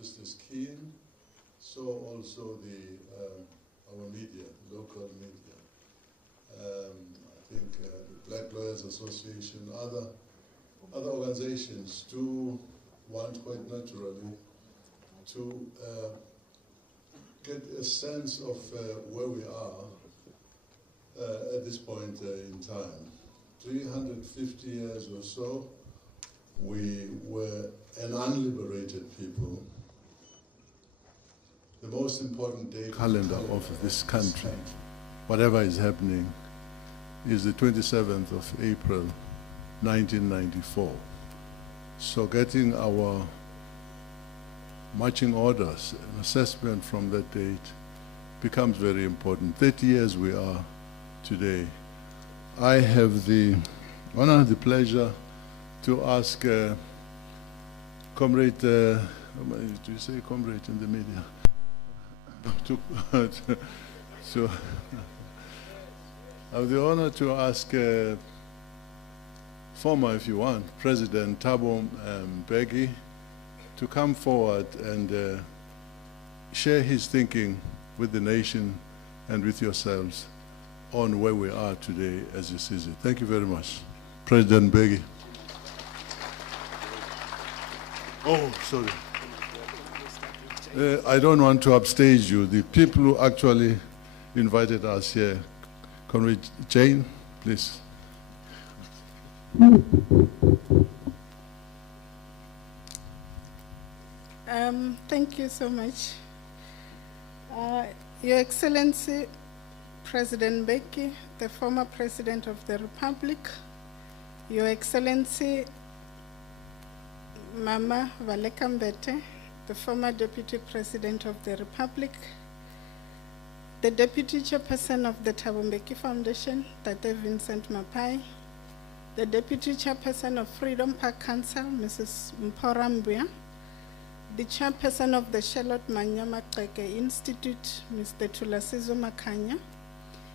just as keen, so also our media, local media. I think the Black Lawyers Association, other organizations do want quite naturally to get a sense of where we are at this point in time. 350 years or so, we were an unliberated people. The most important day calendar of this country, whatever is happening, is the 27th of April, 1994. So getting our marching orders, an assessment from that date, becomes very important. 30 years we are today. I have the honor, the pleasure to ask Comrade, do you say comrade in the media? So I have the honor to ask former, if you want, President Thabo Mbeki to come forward and share his thinking with the nation and with yourselves on where we are today as he sees it. Thank you very much. President Mbeki. Oh, sorry. I don't want to upstage you. The people who actually invited us here. Comrade Jane, please. Thank you so much. Your Excellency, President Mbeki, the former President of the Republic, Your Excellency, Mama Valeka Mbete, the former Deputy President of the Republic, the Deputy Chairperson of the Thabo Mbeki Foundation, Tate Vincent Mapai, the Deputy Chairperson of Freedom Park Council, Mrs. Mpora Mbuya, the Chairperson of the Charot Man Institute, Mr. Tulasizo Makanya,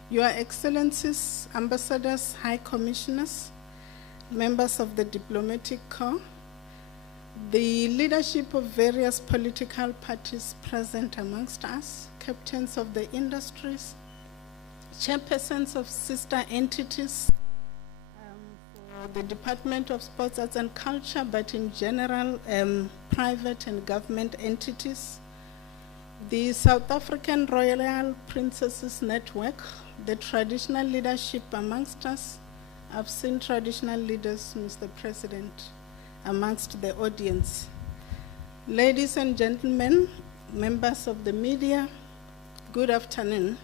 Your Excellencies, Ambassadors, High Commissioners, members of the Diplomatic Corps, the leadership of various political parties present amongst us, captains of the industries, chairpersons of sister entities, for the Department of Sports, Arts and Culture, but in general, private and government entities, the South African Royal Princesses Network, the traditional leadership amongst us. I've seen traditional leaders, Mr. President, amongst the audience. Ladies and gentlemen, members of the media, good afternoon.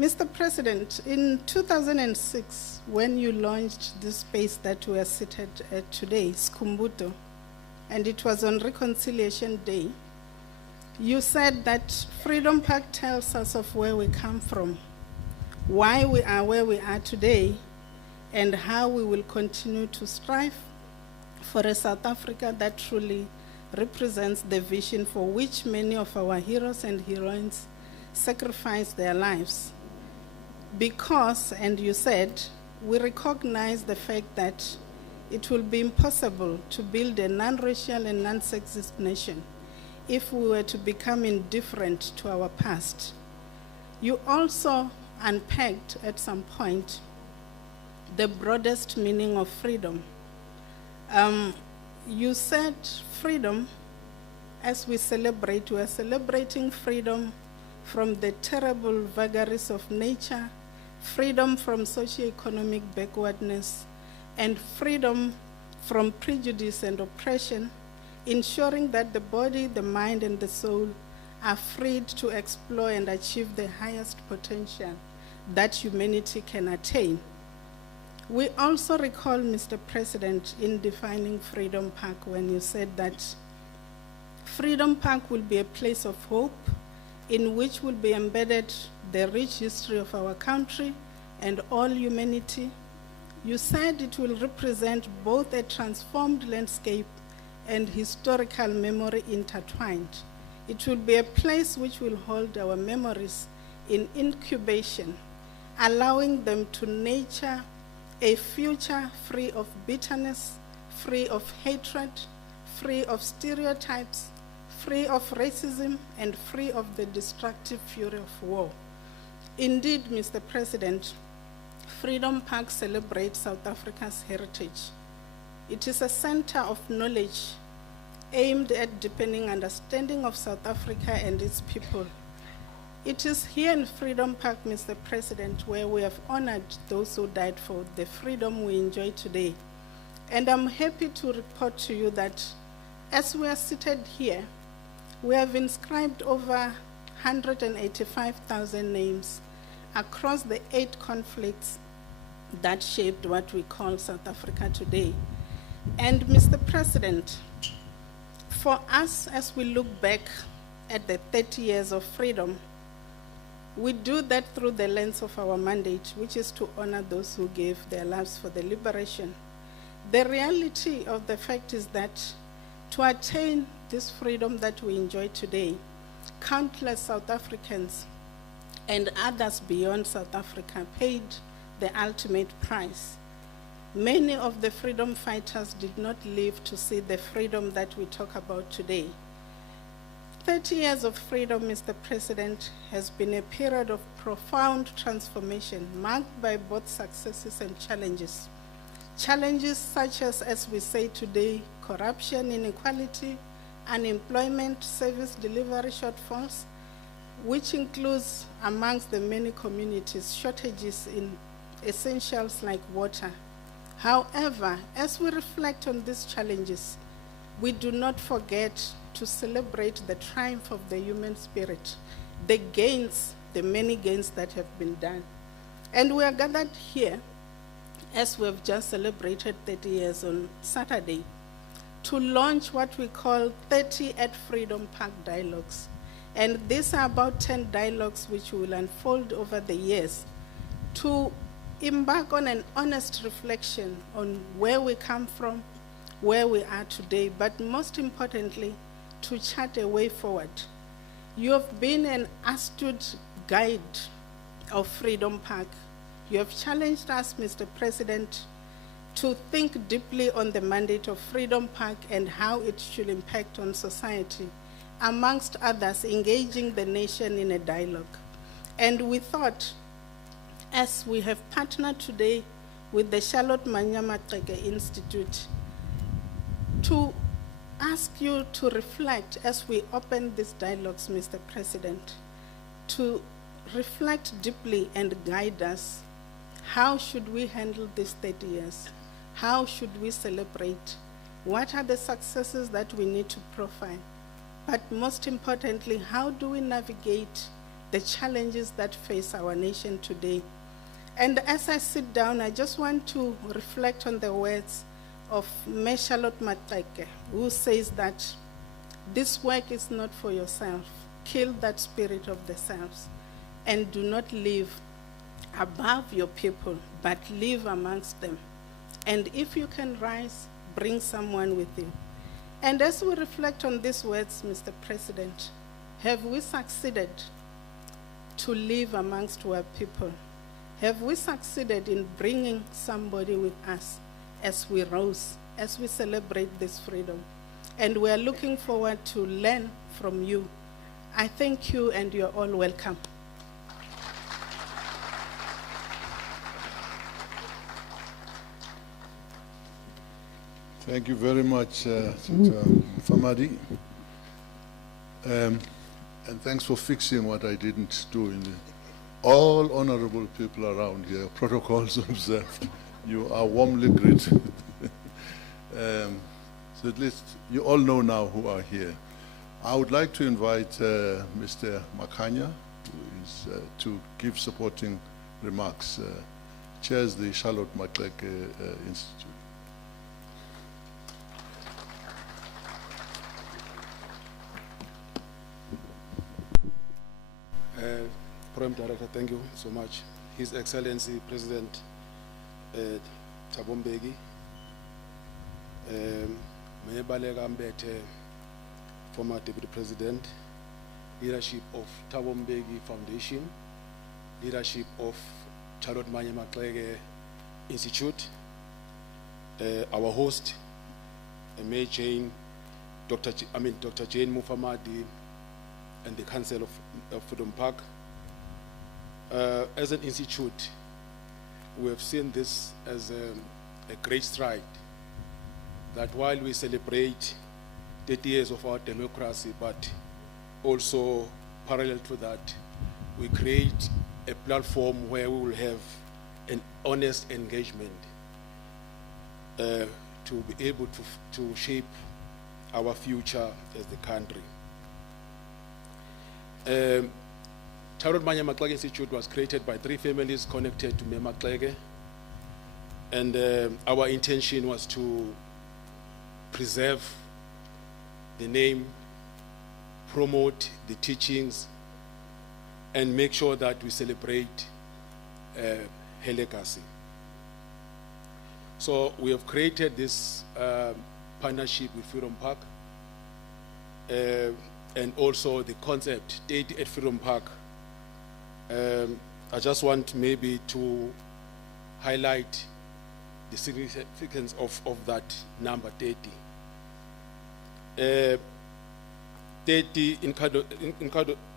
Mr. President, in 2006, when you launched this space that we are seated at today, Skumbuto, and it was on Reconciliation Day, you said that Freedom Park tells us of where we come from, why we are where we are today, and how we will continue to strive for a South Africa that truly represents the vision for which many of our heroes and heroines sacrificed their lives. Because, and you said, we recognize the fact that it will be impossible to build a non-racial and non-sexist nation if we were to become indifferent to our past. You also unpacked at some point the broadest meaning of freedom. You said freedom, as we celebrate, we are celebrating freedom from the terrible vagaries of nature, freedom from socioeconomic backwardness, and freedom from prejudice and oppression, ensuring that the body, the mind, and the soul are freed to explore and achieve the highest potential that humanity can attain. We also recall, Mr. President, in defining Freedom Park when you said that Freedom Park will be a place of hope in which will be embedded the rich history of our country and all humanity. You said it will represent both a transformed landscape and historical memory intertwined. It will be a place which will hold our memories in incubation, allowing them to nurture a future free of bitterness, free of hatred, free of stereotypes, free of racism, and free of the destructive fury of war. Indeed, Mr. President, Freedom Park celebrates South Africa's heritage. It is a center of knowledge aimed at deepening understanding of South Africa and its people. It is here in Freedom Park, Mr. President, where we have honored those who died for the freedom we enjoy today. And I'm happy to report to you that as we are seated here, we have inscribed over 185,000 names across the 8 conflicts that shaped what we call South Africa today. And Mr. President, for us, as we look back at the 30 years of freedom, we do that through the lens of our mandate, which is to honor those who gave their lives for the liberation. The reality of the fact is that to attain this freedom that we enjoy today, countless South Africans and others beyond South Africa paid the ultimate price. Many of the freedom fighters did not live to see the freedom that we talk about today. 30 years of freedom, Mr. President, has been a period of profound transformation marked by both successes and challenges. Challenges such as we say today, corruption, inequality, unemployment, service delivery shortfalls, which includes amongst the many communities shortages in essentials like water. However, as we reflect on these challenges, we do not forget to celebrate the triumph of the human spirit, the gains, the many gains that have been done. And we are gathered here, as we have just celebrated 30 years on Saturday, to launch what we call 30 at Freedom Park Dialogues. And these are about 10 dialogues which will unfold over the years to embark on an honest reflection on where we come from, where we are today, but most importantly, to chart a way forward. You have been an astute guide of Freedom Park. You have challenged us, Mr. President, to think deeply on the mandate of Freedom Park and how it should impact on society, amongst others, engaging the nation in a dialogue. And we thought, as we have partnered today with the Charot Man Institute, to ask you to reflect as we open these dialogues, Mr. President, to reflect deeply and guide us. How should we handle these 30 years? How should we celebrate? What are the successes that we need to profile? But most importantly, how do we navigate the challenges that face our nation today? And as I sit down, I just want to reflect on the words of Charot Man, who says that this work is not for yourself. Kill that spirit of the selves and do not live above your people, but live amongst them. And if you can rise, bring someone with you. And as we reflect on these words, Mr. President, have we succeeded to live amongst our people? Have we succeeded in bringing somebody with us as we rose, as we celebrate this freedom? And we are looking forward to learn from you. I thank you, and you're all welcome. Thank you very much, Famadi. And thanks for fixing what I didn't do in the all honorable people around here, protocols observed. You are warmly greeted. So at least you all know now who are here. I would like to invite Mr. Makanya, who is to give supporting remarks. Chairs the Charot Man Institute. Program Director, thank you so much. His Excellency President Thabo Mbeki, Mebalega Mbete, former Deputy President, leadership of Thabo Mbeki Foundation, leadership of Charot Man Institute, our host, May Jane, Dr. Jane Mufamadi and the Council of Freedom Park. As an institute, we have seen this as a great stride, that while we celebrate 30 years of our democracy, but also parallel to that, we create a platform where we will have an honest engagement to be able to shape our future as the country. Charot Man Institute was created by 3 families connected to Mema Klege, and our intention was to preserve the name, promote the teachings, and make sure that we celebrate her legacy. So we have created this partnership with Freedom Park, and also the concept, Date at Freedom Park. I just want maybe to highlight the significance of that number 30. 30 in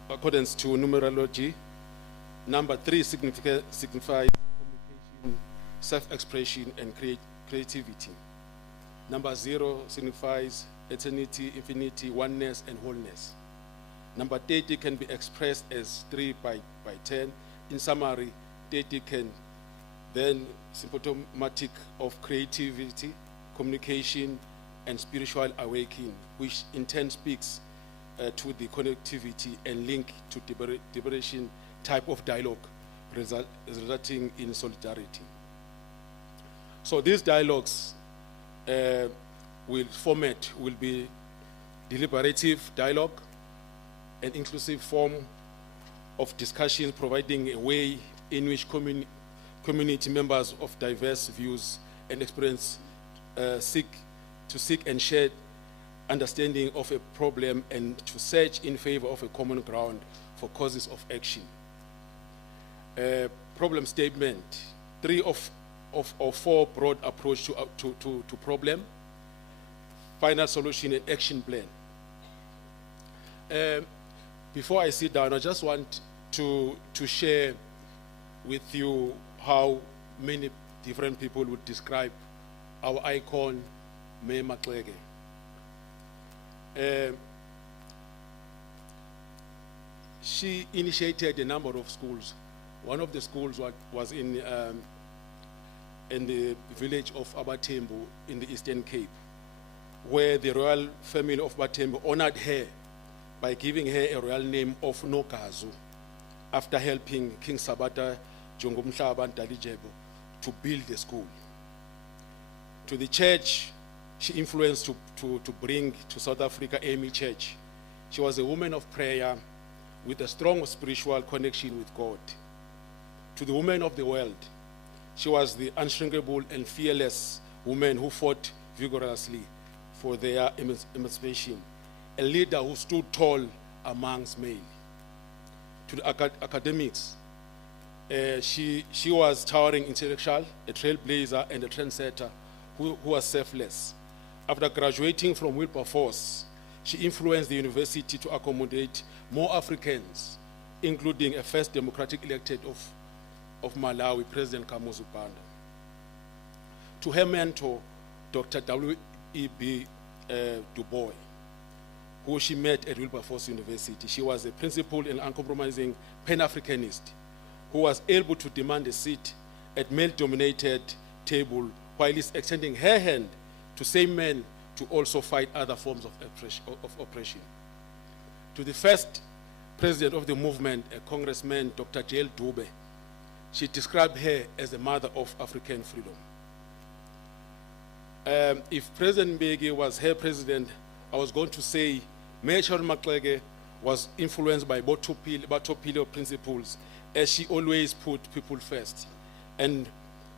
accordance to numerology, number 3 signifies communication, self-expression, and creativity. Number 0 signifies eternity, infinity, oneness, and wholeness. Number 30 can be expressed as 3 by 10. In summary, 30 can then symptomatic of creativity, communication, and spiritual awakening, which in turn speaks to the connectivity and link to deliberation type of dialogue resulting in solidarity. So these dialogues will be deliberative dialogue, an inclusive form of discussion, providing a way in which community members of diverse views and experience seek and share understanding of a problem and to search in favor of a common ground for causes of action. Problem statement, 3 of 4 broad approach to problem, final solution and action plan. Before I sit down, I just want to share with you how many different people would describe our icon, Mema Klege. She initiated a number of schools. One of the schools was in the village of Abatembu in the Eastern Cape, where the royal family of Abatembu honored her by giving her a royal name of Nokazu, after helping King Sabata Jongomhlaba Dalijebo to build the school. To the church, she influenced to bring to South Africa Amy Church. She was a woman of prayer with a strong spiritual connection with God. To the women of the world, she was the unshrinkable and fearless woman who fought vigorously for their emancipation, a leader who stood tall amongst men. To the academics, she was towering intellectual, a trailblazer, and a trendsetter who was selfless. After graduating from Wilberforce, she influenced the university to accommodate more Africans, including a first democratic elected of Malawi, President Kamuzu Banda. To her mentor, Dr. W.E.B. Du Bois, who she met at Wilberforce University. She was a principled and uncompromising Pan-Africanist who was able to demand a seat at male-dominated table while extending her hand to same men to also fight other forms of oppression. To the first president of the movement, a Congressman, Dr. J.L. Dube, she described her as the mother of African freedom. If President Mbeki was her president, I was going to say Mayor Charot Man was influenced by Botopilo principles, as she always put people first. And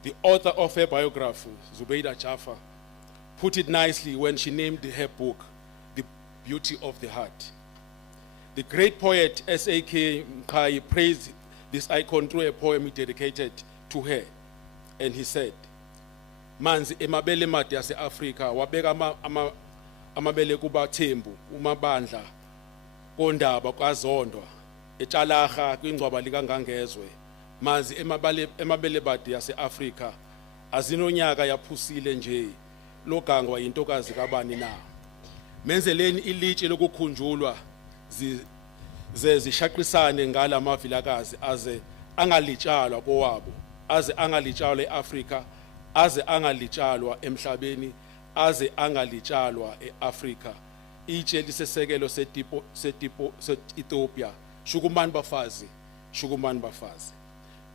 the author of her biography, Zubeida Jaffa, put it nicely when she named her book, The Beauty of the Heart. The great poet S.A.K. Mkai praised this icon through a poem he dedicated to her. And he said, Manzi emabele mati yase Africa wabeka amabele kubaThembu umabandla kondaba kwaZondwa eTshalaga kwingcwaba likaNgangezwe mazi emabele badi yaseAfrika azinonyaka yaphusile nje logangwa yintokazi kabani na menzeleni ilitshe lokukhunjulwa zishaqisane ngalamavilakazi aze angalitshalwa kowabo aze angalitshalwa eAfrika aze angalitshalwa emhlabeni aze angalitshalwa eAfrika itshe lisesekelo Ethiopia shukumani bafazi.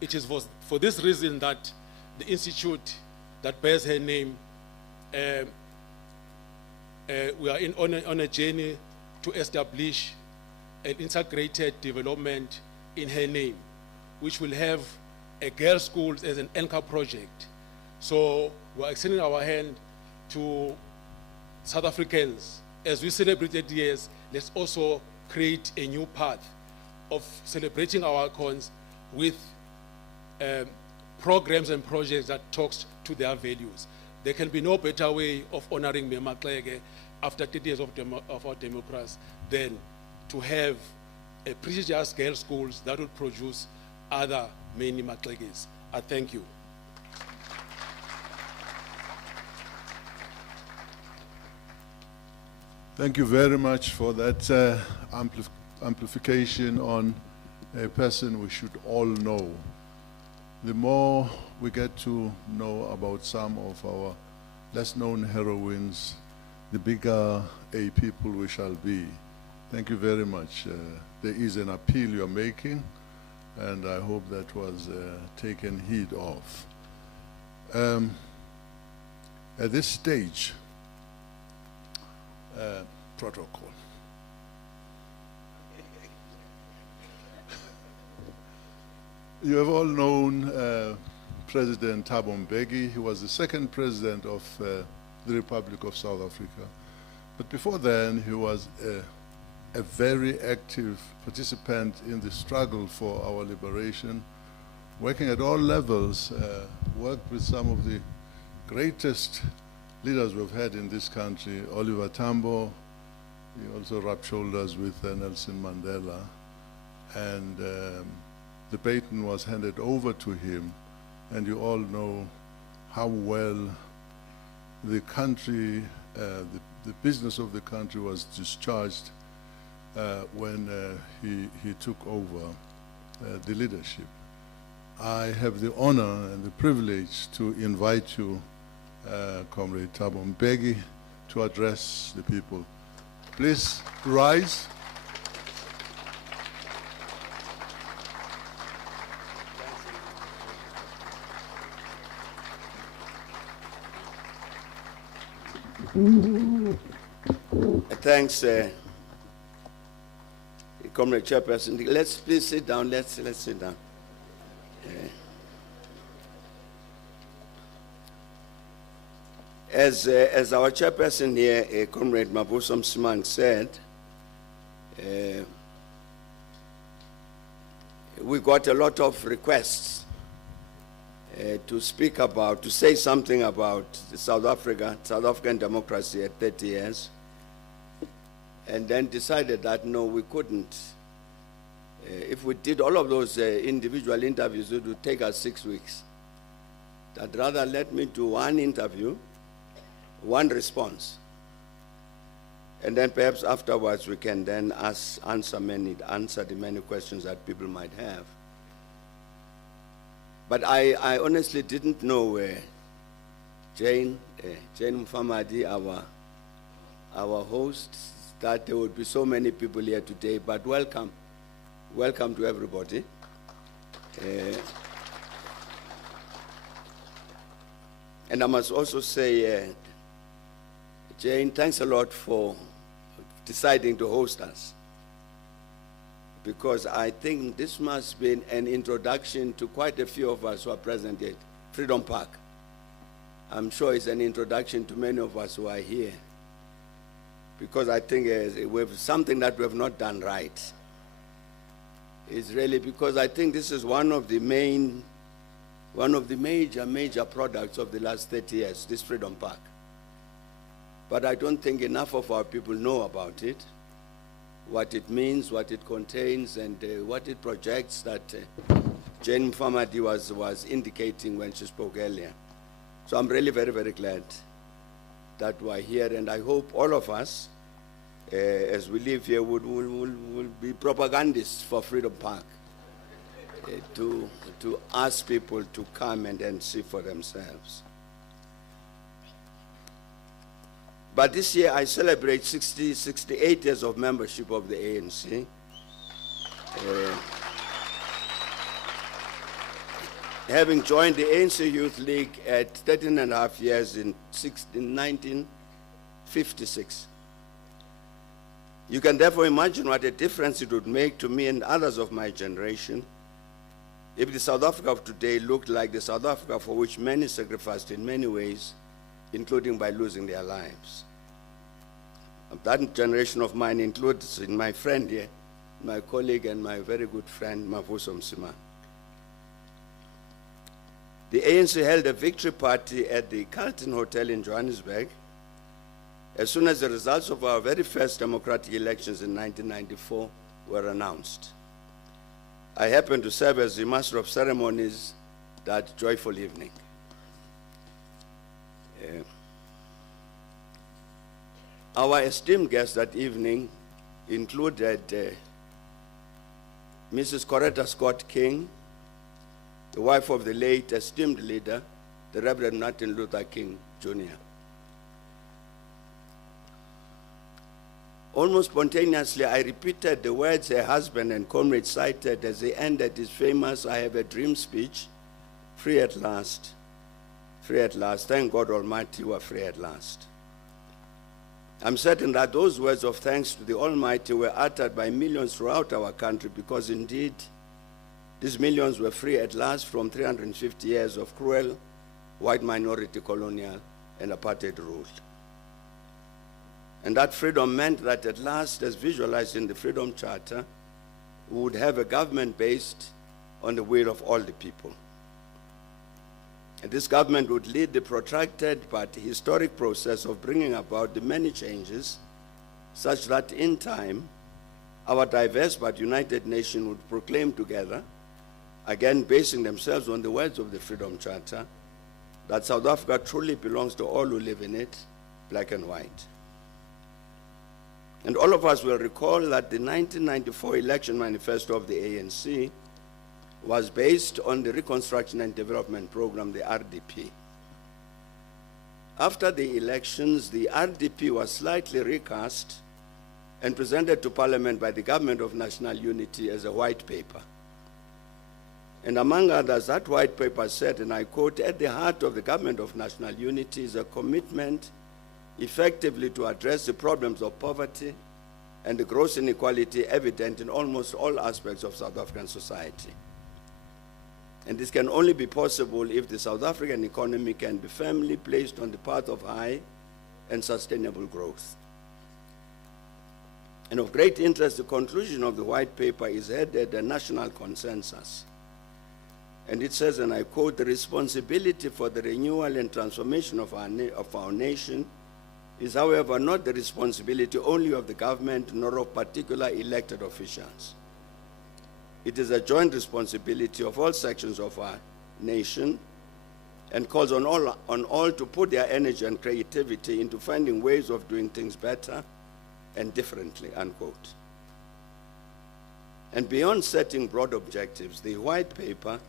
It is for this reason that the institute that bears her name we are on a journey to establish an integrated development in her name, which will have a girls' school as an anchor project. So we are extending our hand to South Africans. As we celebrate 80 years, let's also create a new path of celebrating our icons with programs and projects that talks to their values. There can be no better way of honoring Mema Klege after 30 years of our democracy than to have a prestigious girls' schools that would produce other many Makleges. I thank you. Thank you very much for that amplification on a person we should all know. The more we get to know about some of our less known heroines, the bigger a people we shall be. Thank you very much. There is an appeal you're making, and I hope that was taken heed of. At this stage, protocol. You have all known President Thabo Mbeki. He was the second president of the Republic of South Africa. But before then, he was a very active participant in the struggle for our liberation, working at all levels, worked with some of the greatest leaders we've had in this country, Oliver Tambo. He also rubbed shoulders with Nelson Mandela. And the baton was handed over to him, and you all know how well the country, the business of the country was discharged when he took over the leadership. I have the honor and the privilege to invite you, Comrade Thabo Mbeki, to address the people. Please rise. Thanks, Comrade Chairperson. Let's please sit down. Let's sit down. As our chairperson here, Comrade Mabuso Msimang, said, we got a lot of requests to speak about, to say something about South African democracy at 30 years, and then decided that no, we couldn't. If we did all of those individual interviews, it would take us 6 weeks. That rather let me do one interview, one response, and then perhaps afterwards we can then answer the many questions that people might have. But I honestly didn't know Jane Mfamadi, our host, that there would be so many people here today. But welcome to everybody. And I must also say, Jane, thanks a lot for deciding to host us, because I think this must be an introduction to quite a few of us who are present at Freedom Park. I'm sure it's an introduction to many of us who are here, because I think we have something that we have not done right. It's really because I think this is one of the major products of the last 30 years, this Freedom Park. but I don't think enough of our people know about it, what it means, what it contains, and what it projects that Jane Mfamadi was indicating when she spoke earlier. So I'm really very, very glad that we're here, and I hope all of us, as we live here, will be propagandists for Freedom Park, to ask people to come and then see for themselves. But this year I celebrate 68 years of membership of the ANC. Having joined the ANC Youth League at 13 and a half years in 1956. You can therefore imagine what a difference it would make to me and others of my generation if the South Africa of today looked like the South Africa for which many sacrificed in many ways, including by losing their lives. That generation of mine includes in my friend here, my colleague and my very good friend, Mavuso Msimang. The ANC held a victory party at the Carlton Hotel in Johannesburg as soon as the results of our very first democratic elections in 1994 were announced. I happened to serve as the master of ceremonies that joyful evening. Our esteemed guests that evening included Mrs. Coretta Scott King, the wife of the late esteemed leader, the Reverend Martin Luther King, Jr. Almost spontaneously, I repeated the words her husband and comrade cited as they ended his famous "I Have a Dream" speech, "Free at last, free at last. Thank God Almighty, we are free at last." I'm certain that those words of thanks to the Almighty were uttered by millions throughout our country because indeed, these millions were free at last from 350 years of cruel, white minority colonial and apartheid rule. And that freedom meant that at last, as visualized in the Freedom Charter, we would have a government based on the will of all the people. And this government would lead the protracted but historic process of bringing about the many changes such that in time, our diverse but united nation would proclaim together, again basing themselves on the words of the Freedom Charter, that South Africa truly belongs to all who live in it, black and white. And all of us will recall that the 1994 election manifesto of the ANC was based on the Reconstruction and Development Program, the RDP. After the elections, the RDP was slightly recast and presented to Parliament by the Government of National Unity as a white paper. And among others, that white paper said, and I quote, "At the heart of the Government of National Unity is a commitment effectively to address the problems of poverty and the gross inequality evident in almost all aspects of South African society. And this can only be possible if the South African economy can be firmly placed on the path of high and sustainable growth." And of great interest, the conclusion of the white paper is headed "A National Consensus." And it says, and I quote, "The responsibility for the renewal and transformation of our nation is, however, not the responsibility only of the government nor of particular elected officials. It is a joint responsibility of all sections of our nation and calls on all to put their energy and creativity into finding ways of doing things better and differently," unquote. And beyond setting broad objectives, the white paper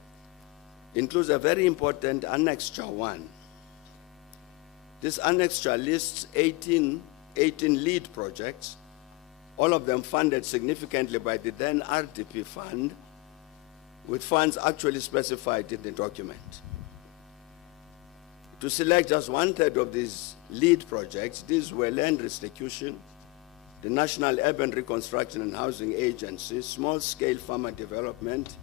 includes a very important Annexure 1. This annexure lists 18 lead projects, all of them funded significantly by the then RDP fund, with funds actually specified in the document. To select just 1/3 of these lead projects, these were land restitution, the National Urban Reconstruction and Housing Agency, small-scale farmer development,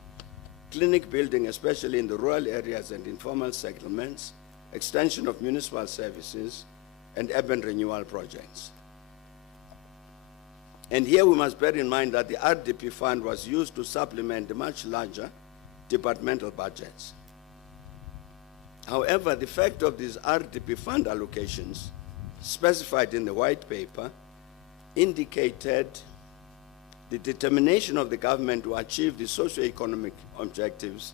clinic building, especially in the rural areas and informal settlements, extension of municipal services, and urban renewal projects. And here we must bear in mind that the RDP fund was used to supplement the much larger departmental budgets. However, the fact of these RDP fund allocations specified in the white paper indicated the determination of the government to achieve the socio-economic objectives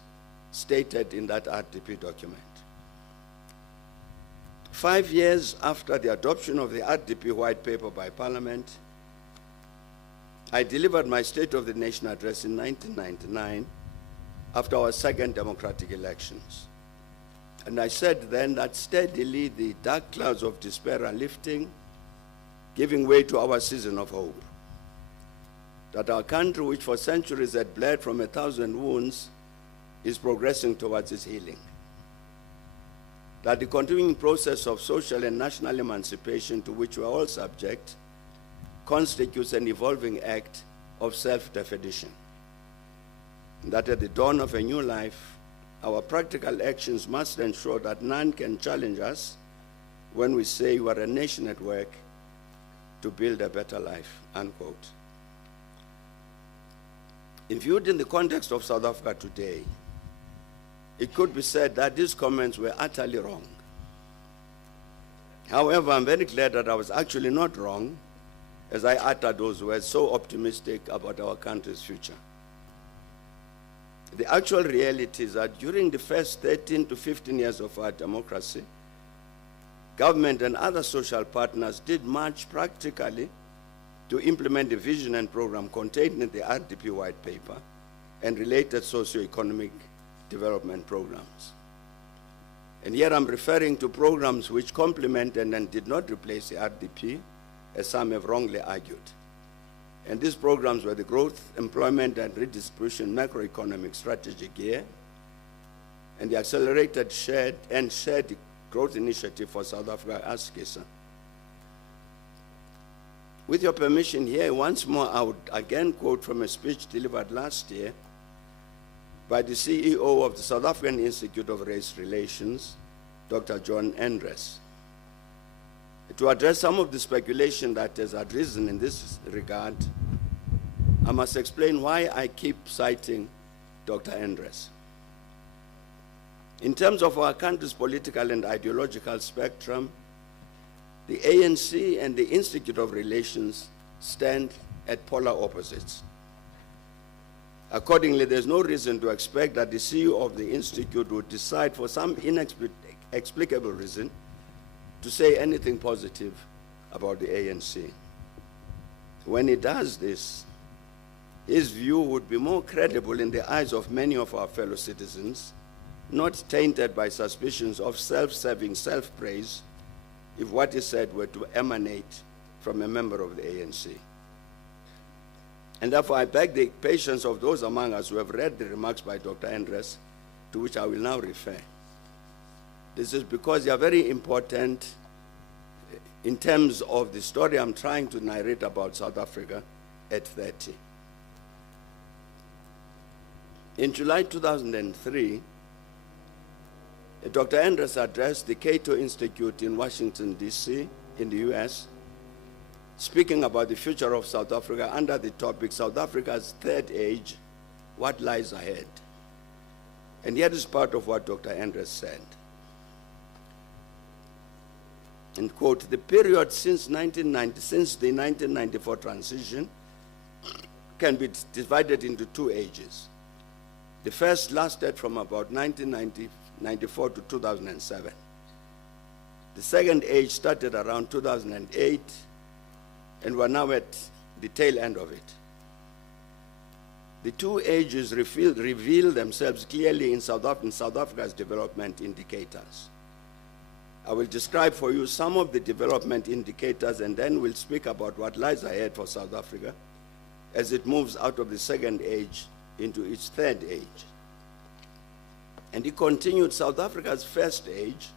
stated in that RDP document. 5 years after the adoption of the RDP white paper by Parliament, I delivered my State of the Nation address in 1999 after our second democratic elections. And I said then that steadily the dark clouds of despair are lifting, giving way to our season of hope. That our country, which for centuries had bled from 1,000 wounds, is progressing towards its healing. That the continuing process of social and national emancipation to which we are all subject constitutes an evolving act of self-definition. That at the dawn of a new life, our practical actions must ensure that none can challenge us when we say we are a nation at work to build a better life, unquote. Viewed in the context of South Africa today, it could be said that these comments were utterly wrong. However, I'm very glad that I was actually not wrong as I uttered those words so optimistic about our country's future. The actual reality is that during the first 13 to 15 years of our democracy, government and other social partners did much practically to implement the vision and program contained in the RDP white paper and related socio-economic development programs. And here I'm referring to programs which complemented and did not replace the RDP, as some have wrongly argued. And these programs were the Growth, Employment and Redistribution Macroeconomic Strategy GEAR, and the Accelerated Shared Growth Initiative for South Africa, ASCISA. With your permission here, once more, I would again quote from a speech delivered last year by the CEO of the South African Institute of Race Relations, Dr. John Andres. To address some of the speculation that has arisen in this regard, I must explain why I keep citing Dr. Andres. In terms of our country's political and ideological spectrum, the ANC and the Institute of Relations stand at polar opposites. Accordingly, there's no reason to expect that the CEO of the Institute would decide for some inexplicable reason to say anything positive about the ANC. When he does this, his view would be more credible in the eyes of many of our fellow citizens, not tainted by suspicions of self-serving self-praise, if what he said were to emanate from a member of the ANC. And therefore, I beg the patience of those among us who have read the remarks by Dr. Andres, to which I will now refer. This is because they are very important in terms of the story I'm trying to narrate about South Africa at 30. In July 2003, Dr. Andres addressed the Cato Institute in Washington, D.C., in the U.S., speaking about the future of South Africa under the topic, South Africa's Third Age, What Lies Ahead? And here is part of what Dr. Andres said. And quote, the period since the 1994 transition can be divided into two ages. The first lasted from about 1994 to 2007. The second age started around 2008, and we're now at the tail end of it. The two ages reveal themselves clearly in South Africa's development indicators. I will describe for you some of the development indicators, and then we'll speak about what lies ahead for South Africa as it moves out of the second age into its third age. And he continued, South Africa's first age,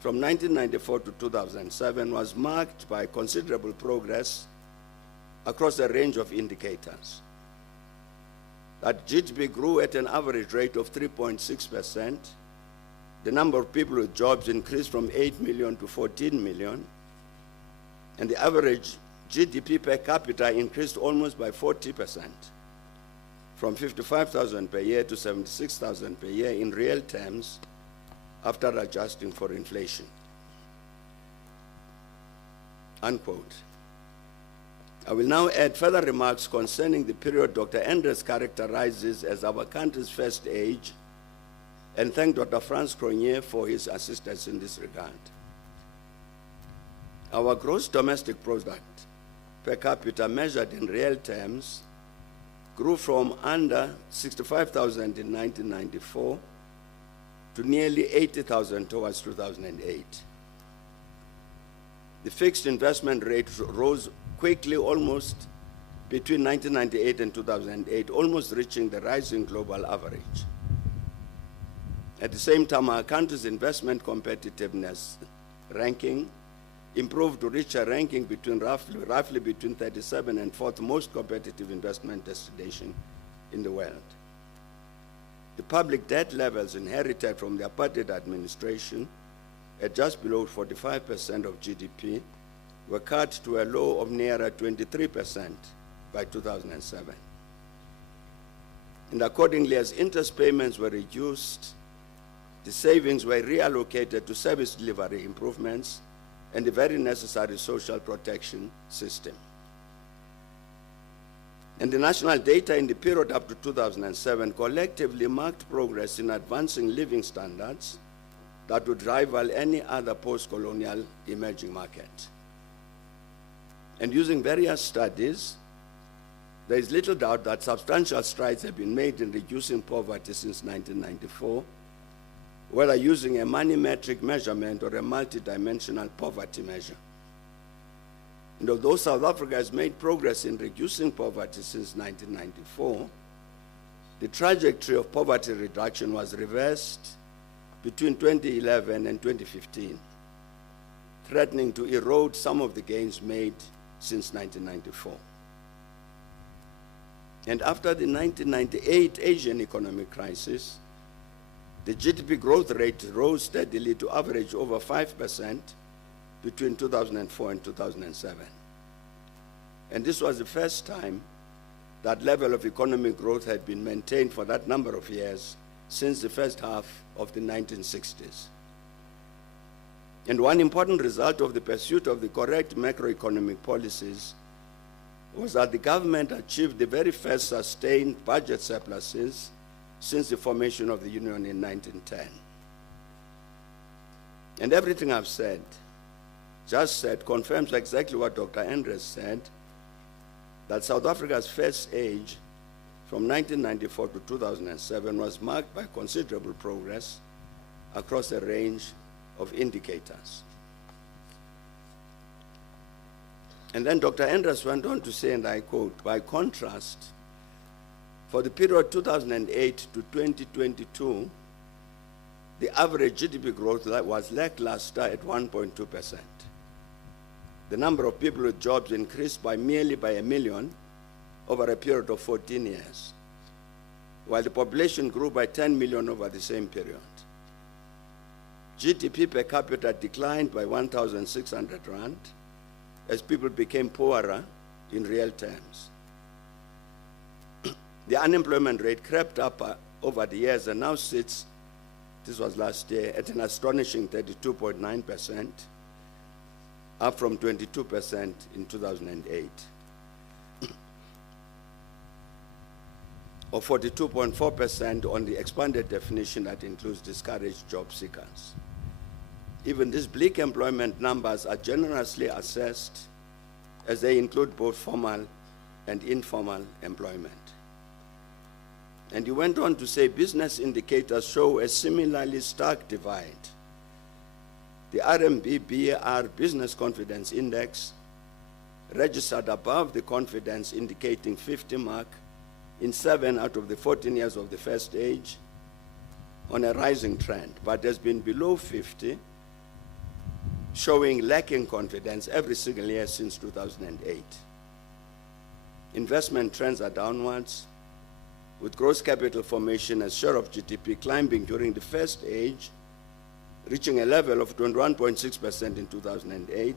from 1994 to 2007, was marked by considerable progress across a range of indicators. That GDP grew at an average rate of 3.6%. The number of people with jobs increased from 8 million to 14 million. And the average GDP per capita increased almost by 40%, from 55,000 per year to 76,000 per year in real terms, after adjusting for inflation. unquote. I will now add further remarks concerning the period Dr. Endres characterizes as our country's first age, and thank Dr. Franz Cronje for his assistance in this regard. Our gross domestic product per capita measured in real terms grew from under 65,000 in 1994 to nearly 80,000 towards 2008. The fixed investment rate rose quickly almost between 1998 and 2008, almost reaching the rising global average. At the same time, our country's investment competitiveness ranking improved to reach a ranking between roughly between 37 and 4th most competitive investment destination in the world. The public debt levels inherited from the apartheid administration at just below 45% of GDP were cut to a low of nearer 23% by 2007. And accordingly, as interest payments were reduced, the savings were reallocated to service delivery improvements and the very necessary social protection system. And the national data in the period up to 2007 collectively marked progress in advancing living standards that would rival any other post-colonial emerging market. And using various studies, there is little doubt that substantial strides have been made in reducing poverty since 1994, whether using a money metric measurement or a multidimensional poverty measure. And although South Africa has made progress in reducing poverty since 1994, the trajectory of poverty reduction was reversed between 2011 and 2015, threatening to erode some of the gains made since 1994. And after the 1998 Asian economic crisis, the GDP growth rate rose steadily to average over 5% between 2004 and 2007. And this was the first time that level of economic growth had been maintained for that number of years since the first half of the 1960s. And one important result of the pursuit of the correct macroeconomic policies was that the government achieved the very first sustained budget surpluses since the formation of the Union in 1910. And everything I've just said, confirms exactly what Dr. Endres said, that South Africa's first age from 1994 to 2007 was marked by considerable progress across a range of indicators. And then Dr. Endres went on to say, and I quote, by contrast, for the period 2008 to 2022, the average GDP growth was lackluster at 1.2%. The number of people with jobs increased by merely by 1 million over a period of 14 years, while the population grew by 10 million over the same period. GDP per capita declined by 1,600 rand as people became poorer in real terms. The unemployment rate crept up over the years and now sits, this was last year, at an astonishing 32.9%, up from 22% in 2008, or 42.4% on the expanded definition that includes discouraged job seekers. Even these bleak employment numbers are generously assessed as they include both formal and informal employment. And he went on to say business indicators show a similarly stark divide. The RMB-BAR Business Confidence Index registered above the confidence indicating 50 mark in 7 out of the 14 years of the first age on a rising trend, but has been below 50, showing lacking confidence every single year since 2008. Investment trends are downwards, with gross capital formation as share of GDP climbing during the first age, reaching a level of 21.6% in 2008,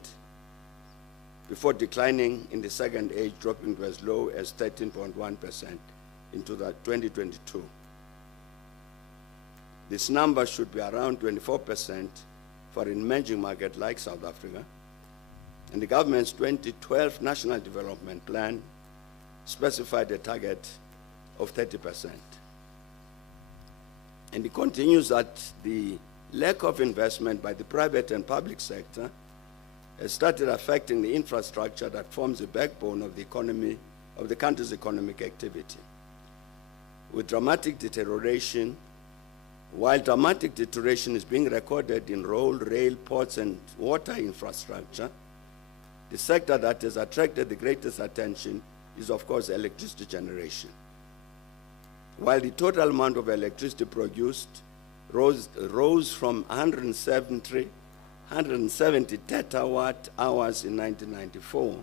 before declining in the second age, dropping to as low as 13.1% in 2022. This number should be around 24% for an emerging market like South Africa, And the government's 2012 National Development Plan specified a target of 30%. And it continues that the lack of investment by the private and public sector has started affecting the infrastructure that forms the backbone of the economy, of the country's economic activity. With dramatic deterioration, while dramatic deterioration is being recorded in road, rail, ports, and water infrastructure, the sector that has attracted the greatest attention is, of course, electricity generation. While the total amount of electricity produced rose from 170 terawatt hours in 1994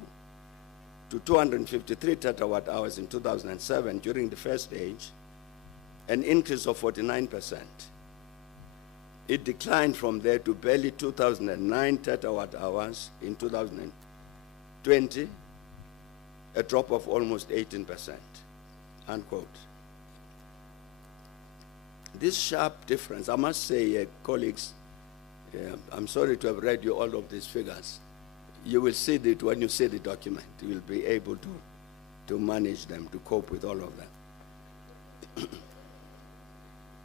to 253 terawatt hours in 2007 during the first stage, an increase of 49%. It declined from there to barely 2009 terawatt hours in 2020, a drop of almost 18%, unquote. This sharp difference, I must say, colleagues, I'm sorry to have read you all of these figures. You will see that when you see the document, you will be able to manage them, to cope with all of them.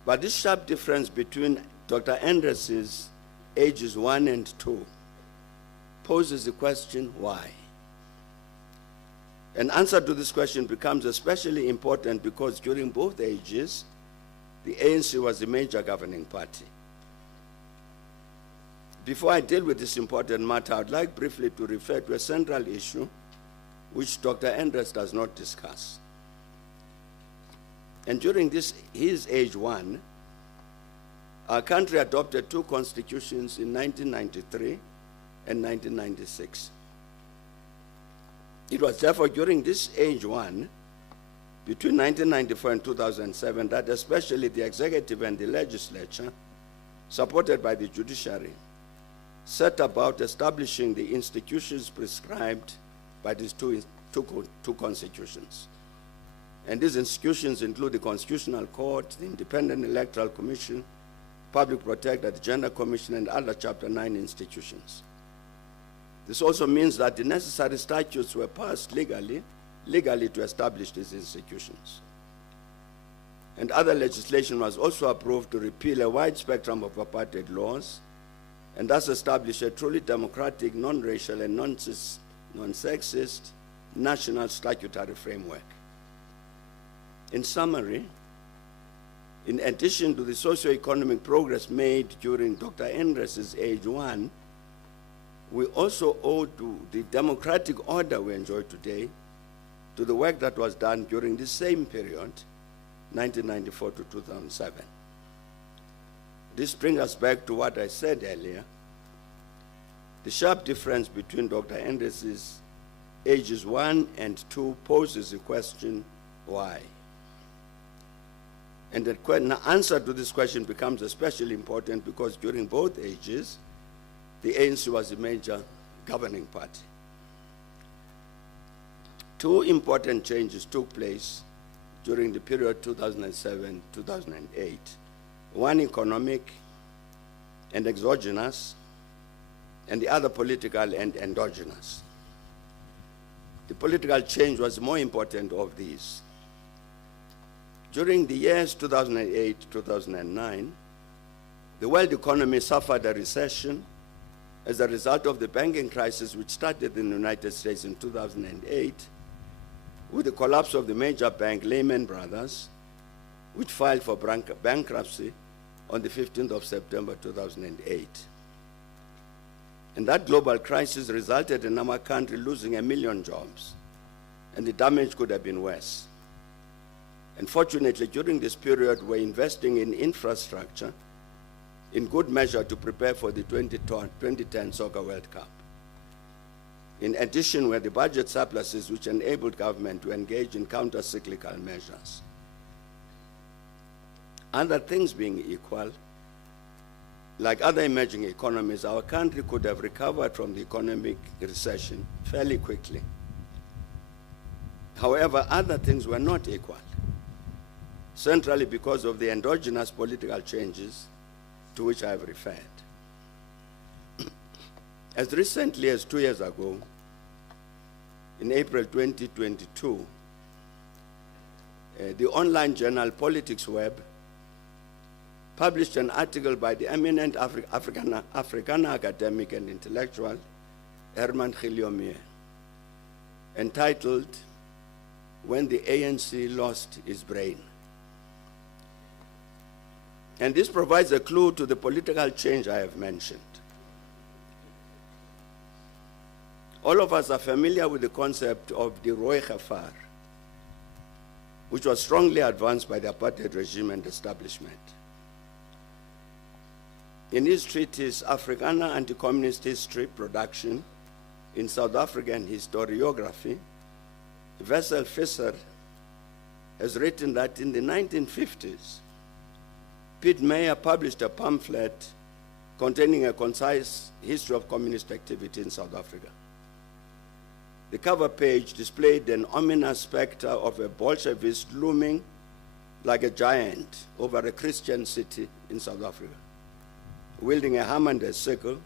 But this sharp difference between Dr. Andres's ages 1 and 2 poses the question, why? An answer to this question becomes especially important because during both ages, the ANC was the major governing party. Before I deal with this important matter, I would like briefly to refer to a central issue which Dr. Andres does not discuss. And during his age 1, our country adopted 2 constitutions in 1993 and 1996. It was therefore during this age 1, between 1994 and 2007, that especially the executive and the legislature, supported by the judiciary, set about establishing the institutions prescribed by these two constitutions. And these institutions include the Constitutional Court, the Independent Electoral Commission, Public Protector, the Gender Commission, and other Chapter 9 institutions. This also means that the necessary statutes were passed legally to establish these institutions. And other legislation was also approved to repeal a wide spectrum of apartheid laws and thus establish a truly democratic, non-racial, and non-sexist national statutory framework. In summary, in addition to the socio-economic progress made during Dr. Andres's age 1, we also owe to the democratic order we enjoy today to the work that was done during the same period, 1994 to 2007. This brings us back to what I said earlier. The sharp difference between Dr. Andres's ages 1 and 2 poses the question, why? And the answer to this question becomes especially important because during both ages, the ANC was the major governing party. 2 important changes took place during the period 2007-2008. One economic and exogenous, and the other political and endogenous. The political change was the more important of these. During the years 2008-2009, the world economy suffered a recession as a result of the banking crisis which started in the United States in 2008 with the collapse of the major bank Lehman Brothers, which filed for bankruptcy on the 15th of September 2008. And that global crisis resulted in our country losing 1 million jobs, and the damage could have been worse. Unfortunately, during this period, we're investing in infrastructure in good measure to prepare for the 2010 Soccer World Cup. In addition, were the budget surpluses which enabled government to engage in counter-cyclical measures. Other things being equal, like other emerging economies, our country could have recovered from the economic recession fairly quickly. However, other things were not equal, centrally because of the endogenous political changes to which I have referred. As recently as 2 years ago, in April 2022, the online journal Politics Web published an article by the eminent African academic and intellectual Herman Gilliomere entitled "When the ANC Lost Its Brain." And this provides a clue to the political change I have mentioned. All of us are familiar with the concept of the Rooi Gevaar, which was strongly advanced by the apartheid regime and establishment. In his treatise, Afrikaner Anti-Communist History Production in South African Historiography, Wessel Visser has written that in the 1950s, Piet Meyer published a pamphlet containing a concise history of communist activity in South Africa. The cover page displayed an ominous specter of a Bolshevist looming like a giant over a Christian city in South Africa. Wielding a hammer and a sickle,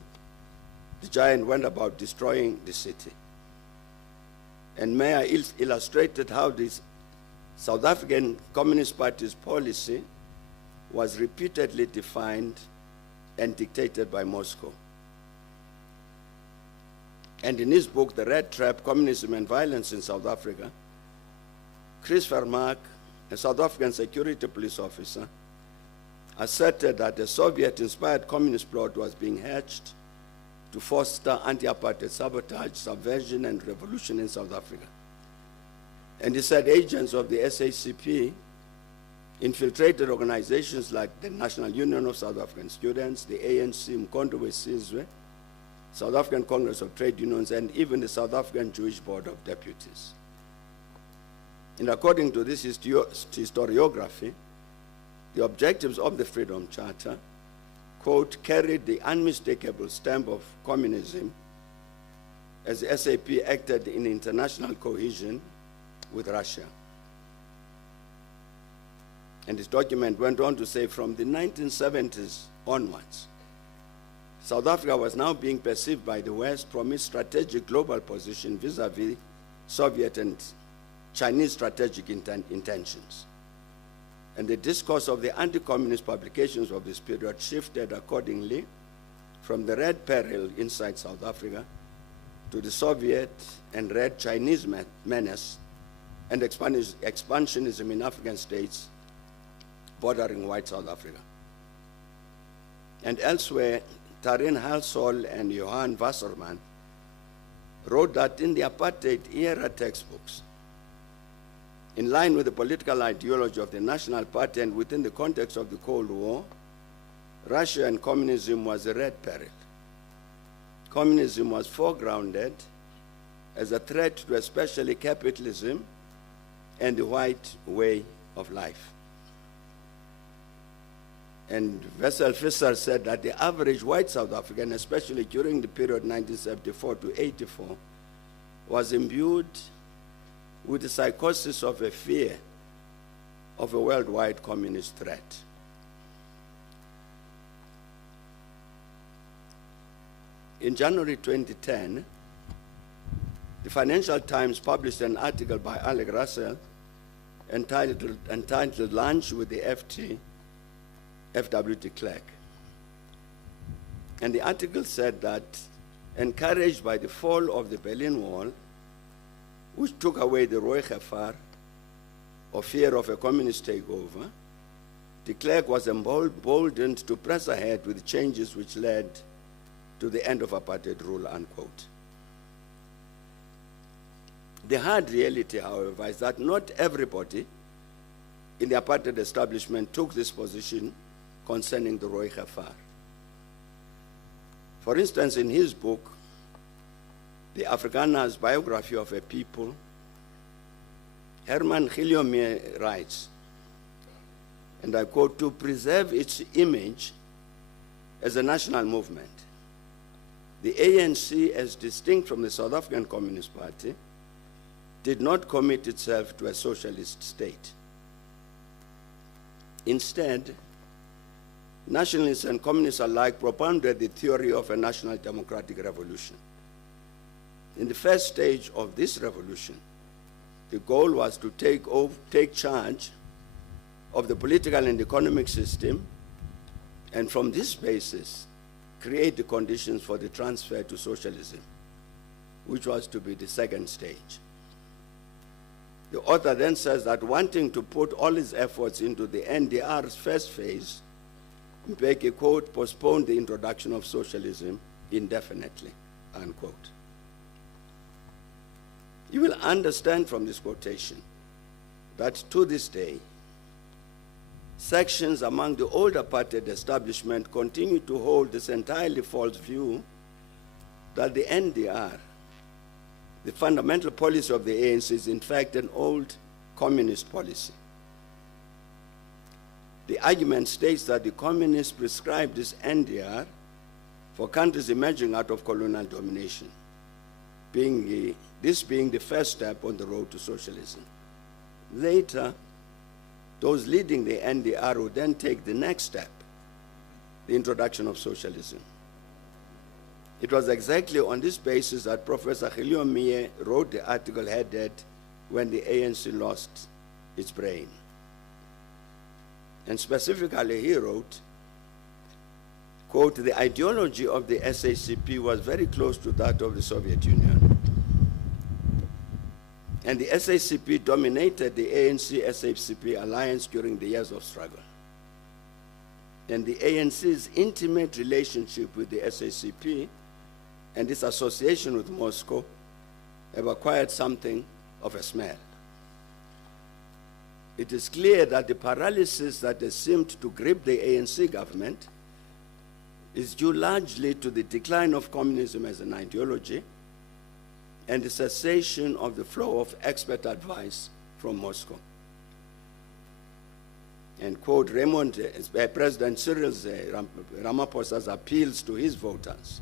the giant went about destroying the city. And Meyer illustrated how this South African Communist Party's policy was repeatedly defined and dictated by Moscow. And in his book, The Red Trap, Communism and Violence in South Africa, Chris Vermaak, a South African security police officer, asserted that a Soviet-inspired communist plot was being hatched to foster anti-apartheid sabotage, subversion, and revolution in South Africa. And he said agents of the SACP infiltrated organizations like the National Union of South African Students, the ANC Umkhonto weSizwe, South African Congress of Trade Unions, and even the South African Jewish Board of Deputies. And according to this historiography, the objectives of the Freedom Charter, quote, carried the unmistakable stamp of communism as the SAP acted in international cohesion with Russia. And this document went on to say from the 1970s onwards, South Africa was now being perceived by the West from its strategic global position vis-à-vis Soviet and Chinese strategic intentions. And the discourse of the anti-communist publications of this period shifted accordingly from the Red Peril inside South Africa to the Soviet and Red Chinese menace and expansionism in African states bordering white South Africa. And elsewhere, Taryn Halsall and Johan Wasserman wrote that in the apartheid-era textbooks, in line with the political ideology of the National Party and within the context of the Cold War, Russia and communism was a red peril. Communism was foregrounded as a threat to especially capitalism and the white way of life. And Wessel Visser said that the average white South African, especially during the period 1974 to 84, was imbued with the psychosis of a fear of a worldwide communist threat. In January 2010, the Financial Times published an article by Alec Russell entitled Lunch with the F.W. de Klerk. And the article said that, encouraged by the fall of the Berlin Wall, which took away the Rooi Gevaar, or fear of a communist takeover, de Klerk was emboldened to press ahead with changes which led to the end of apartheid rule, unquote. The hard reality, however, is that not everybody in the apartheid establishment took this position concerning the Rooi Gevaar. For instance, in his book, The Afrikaner's Biography of a People, Herman Gilliomere writes, and I quote, "To preserve its image as a national movement, the ANC, as distinct from the South African Communist Party, did not commit itself to a socialist state. Instead, nationalists and communists alike propounded the theory of a national democratic revolution. In the first stage of this revolution, the goal was to take charge of the political and economic system, and from this basis, create the conditions for the transfer to socialism, which was to be the second stage. The author then says that wanting to put all his efforts into the NDR's first phase, Mbeki, quote, postponed the introduction of socialism indefinitely, unquote. You will understand from this quotation that to this day, sections among the old apartheid establishment continue to hold this entirely false view that the NDR, the fundamental policy of the ANC, is in fact an old communist policy. The argument states that the communists prescribed this NDR for countries emerging out of colonial domination, this being the first step on the road to socialism. Later, those leading the NDR would then take the next step, the introduction of socialism. It was exactly on this basis that Professor Khilio Mie wrote the article headed "When the ANC Lost Its Brain." And specifically he wrote, quote, "The ideology of the SACP was very close to that of the Soviet Union. And the SACP dominated the ANC-SACP alliance during the years of struggle. And the ANC's intimate relationship with the SACP and its association with Moscow have acquired something of a smell. It is clear that the paralysis that has seemed to grip the ANC government is due largely to the decline of communism as an ideology and the cessation of the flow of expert advice from Moscow." And quote, President Cyril Ramaphosa's appeals to his voters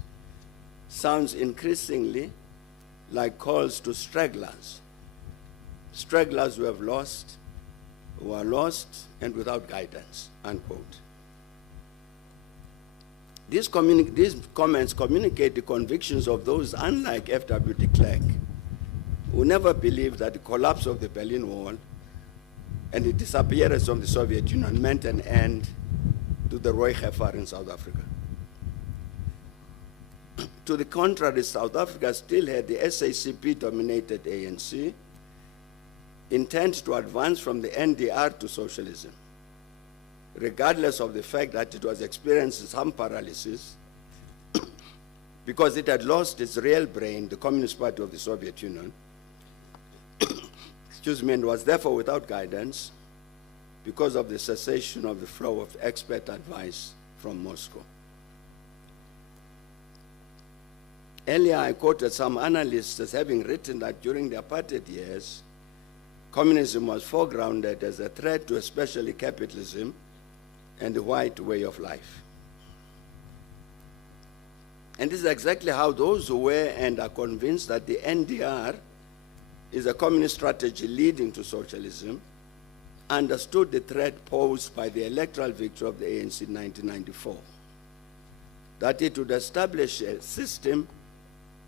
sounds increasingly like calls to stragglers who have lost, who are lost and without guidance, unquote. These comments communicate the convictions of those unlike F.W. de Klerk, who never believed that the collapse of the Berlin Wall and the disappearance of the Soviet Union meant an end to the Roy Gefar in South Africa. To the contrary, South Africa still had the SACP-dominated ANC, intent to advance from the NDR to socialism, regardless of the fact that it was experiencing some paralysis because it had lost its real brain, the Communist Party of the Soviet Union, excuse me, and was therefore without guidance because of the cessation of the flow of expert advice from Moscow. Earlier, I quoted some analysts as having written that during the apartheid years, communism was foregrounded as a threat to especially capitalism and the white way of life. And this is exactly how those who were and are convinced that the NDR is a communist strategy leading to socialism understood the threat posed by the electoral victory of the ANC in 1994, that it would establish a system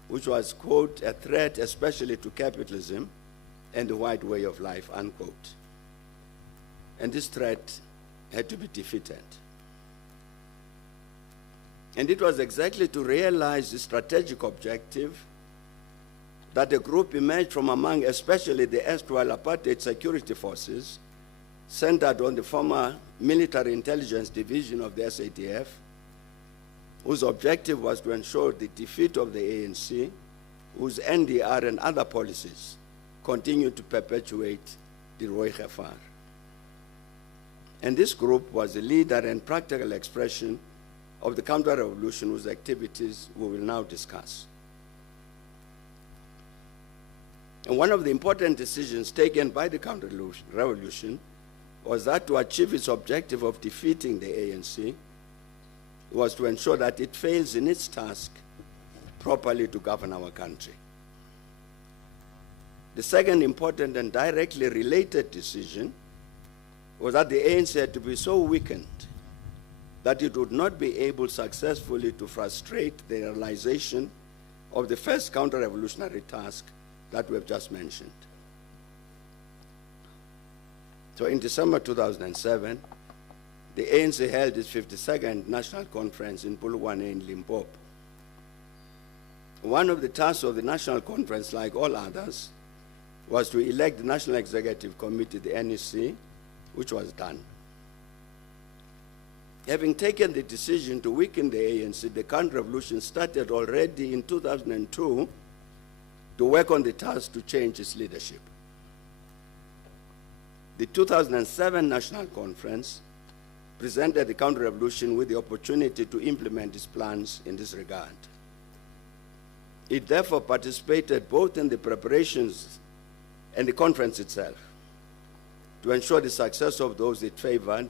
which was, quote, a threat especially to capitalism and the white way of life, unquote. And this threat had to be defeated. And it was exactly to realize the strategic objective that the group emerged from among especially the erstwhile apartheid security forces centered on the former military intelligence division of the SADF, whose objective was to ensure the defeat of the ANC, whose NDR and other policies continued to perpetuate the Roy Gefar. And this group was a leader and practical expression of the counter-revolution whose activities we will now discuss. And one of the important decisions taken by the counter-revolution was that to achieve its objective of defeating the ANC was to ensure that it fails in its task properly to govern our country. The second important and directly related decision was that the ANC had to be so weakened that it would not be able successfully to frustrate the realization of the first counter-revolutionary task that we have just mentioned. So in December 2007, the ANC held its 52nd National Conference in Polokwane in Limpopo. One of the tasks of the National Conference, like all others, was to elect the National Executive Committee, the NEC, which was done. Having taken the decision to weaken the ANC, the counter-revolution started already in 2002 to work on the task to change its leadership. The 2007 National Conference presented the counter-revolution with the opportunity to implement its plans in this regard. It therefore participated both in the preparations and the conference itself to ensure the success of those it favored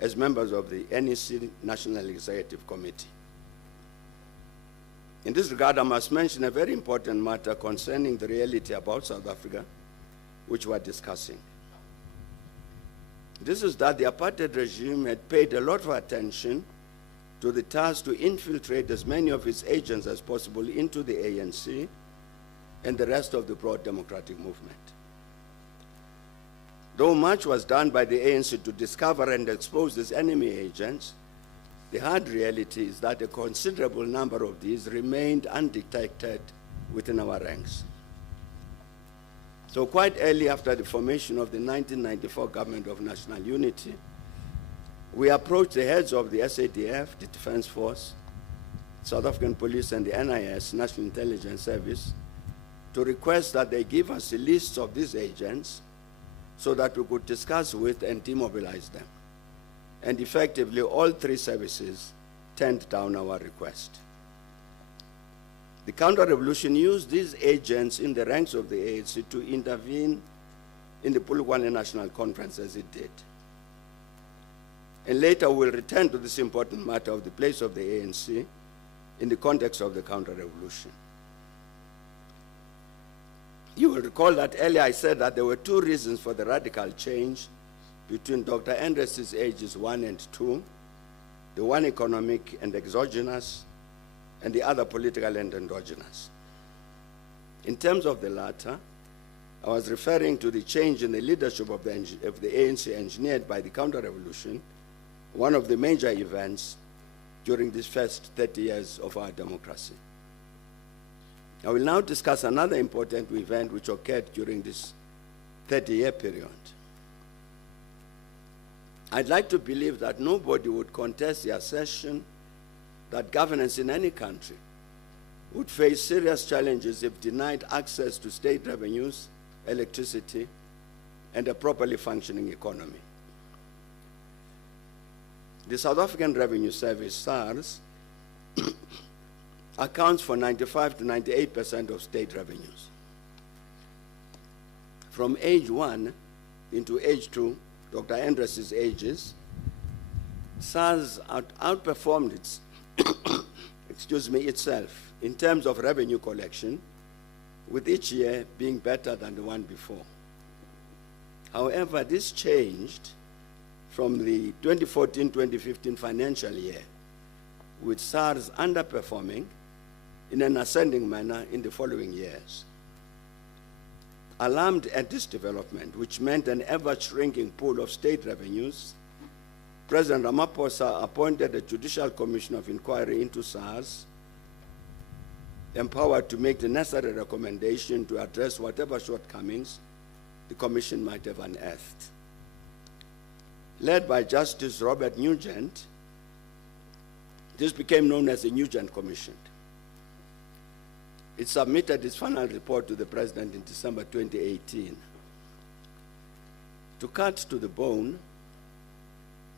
as members of the NEC National Executive Committee. In this regard, I must mention a very important matter concerning the reality about South Africa, which we're discussing. This is that the apartheid regime had paid a lot of attention to the task to infiltrate as many of its agents as possible into the ANC and the rest of the broad democratic movement. Though much was done by the ANC to discover and expose these enemy agents, the hard reality is that a considerable number of these remained undetected within our ranks. So quite early after the formation of the 1994 Government of National Unity, we approached the heads of the SADF, the Defense Force, South African Police, and the NIS, National Intelligence Service, to request that they give us a list of these agents so that we could discuss with and demobilize them. And effectively, all three services turned down our request. The counter-revolution used these agents in the ranks of the ANC to intervene in the Polokwane National Conference as it did. And later we'll return to this important matter of the place of the ANC in the context of the counter-revolution. You will recall that earlier I said that there were two reasons for the radical change between Dr. Andres's ages 1 and 2, the one economic and exogenous, and the other political and endogenous. In terms of the latter, I was referring to the change in the leadership of the ANC engineered by the counter-revolution, one of the major events during these first 30 years of our democracy. I will now discuss another important event which occurred during this 30-year period. I'd like to believe that nobody would contest the assertion that governance in any country would face serious challenges if denied access to state revenues, electricity, and a properly functioning economy. The South African Revenue Service, SARS, accounts for 95 to 98% of state revenues. From age 1 into age 2, Dr. Andres's ages, SARS outperformed its itself in terms of revenue collection, with each year being better than the one before. However, this changed from the 2014-2015 financial year, with SARS underperforming in an ascending manner in the following years. Alarmed at this development, which meant an ever-shrinking pool of state revenues, President Ramaphosa appointed a Judicial Commission of Inquiry into SARS, empowered to make the necessary recommendation to address whatever shortcomings the Commission might have unearthed. Led by Justice Robert Nugent, this became known as the Nugent Commission. It submitted its final report to the President in December 2018. To cut to the bone,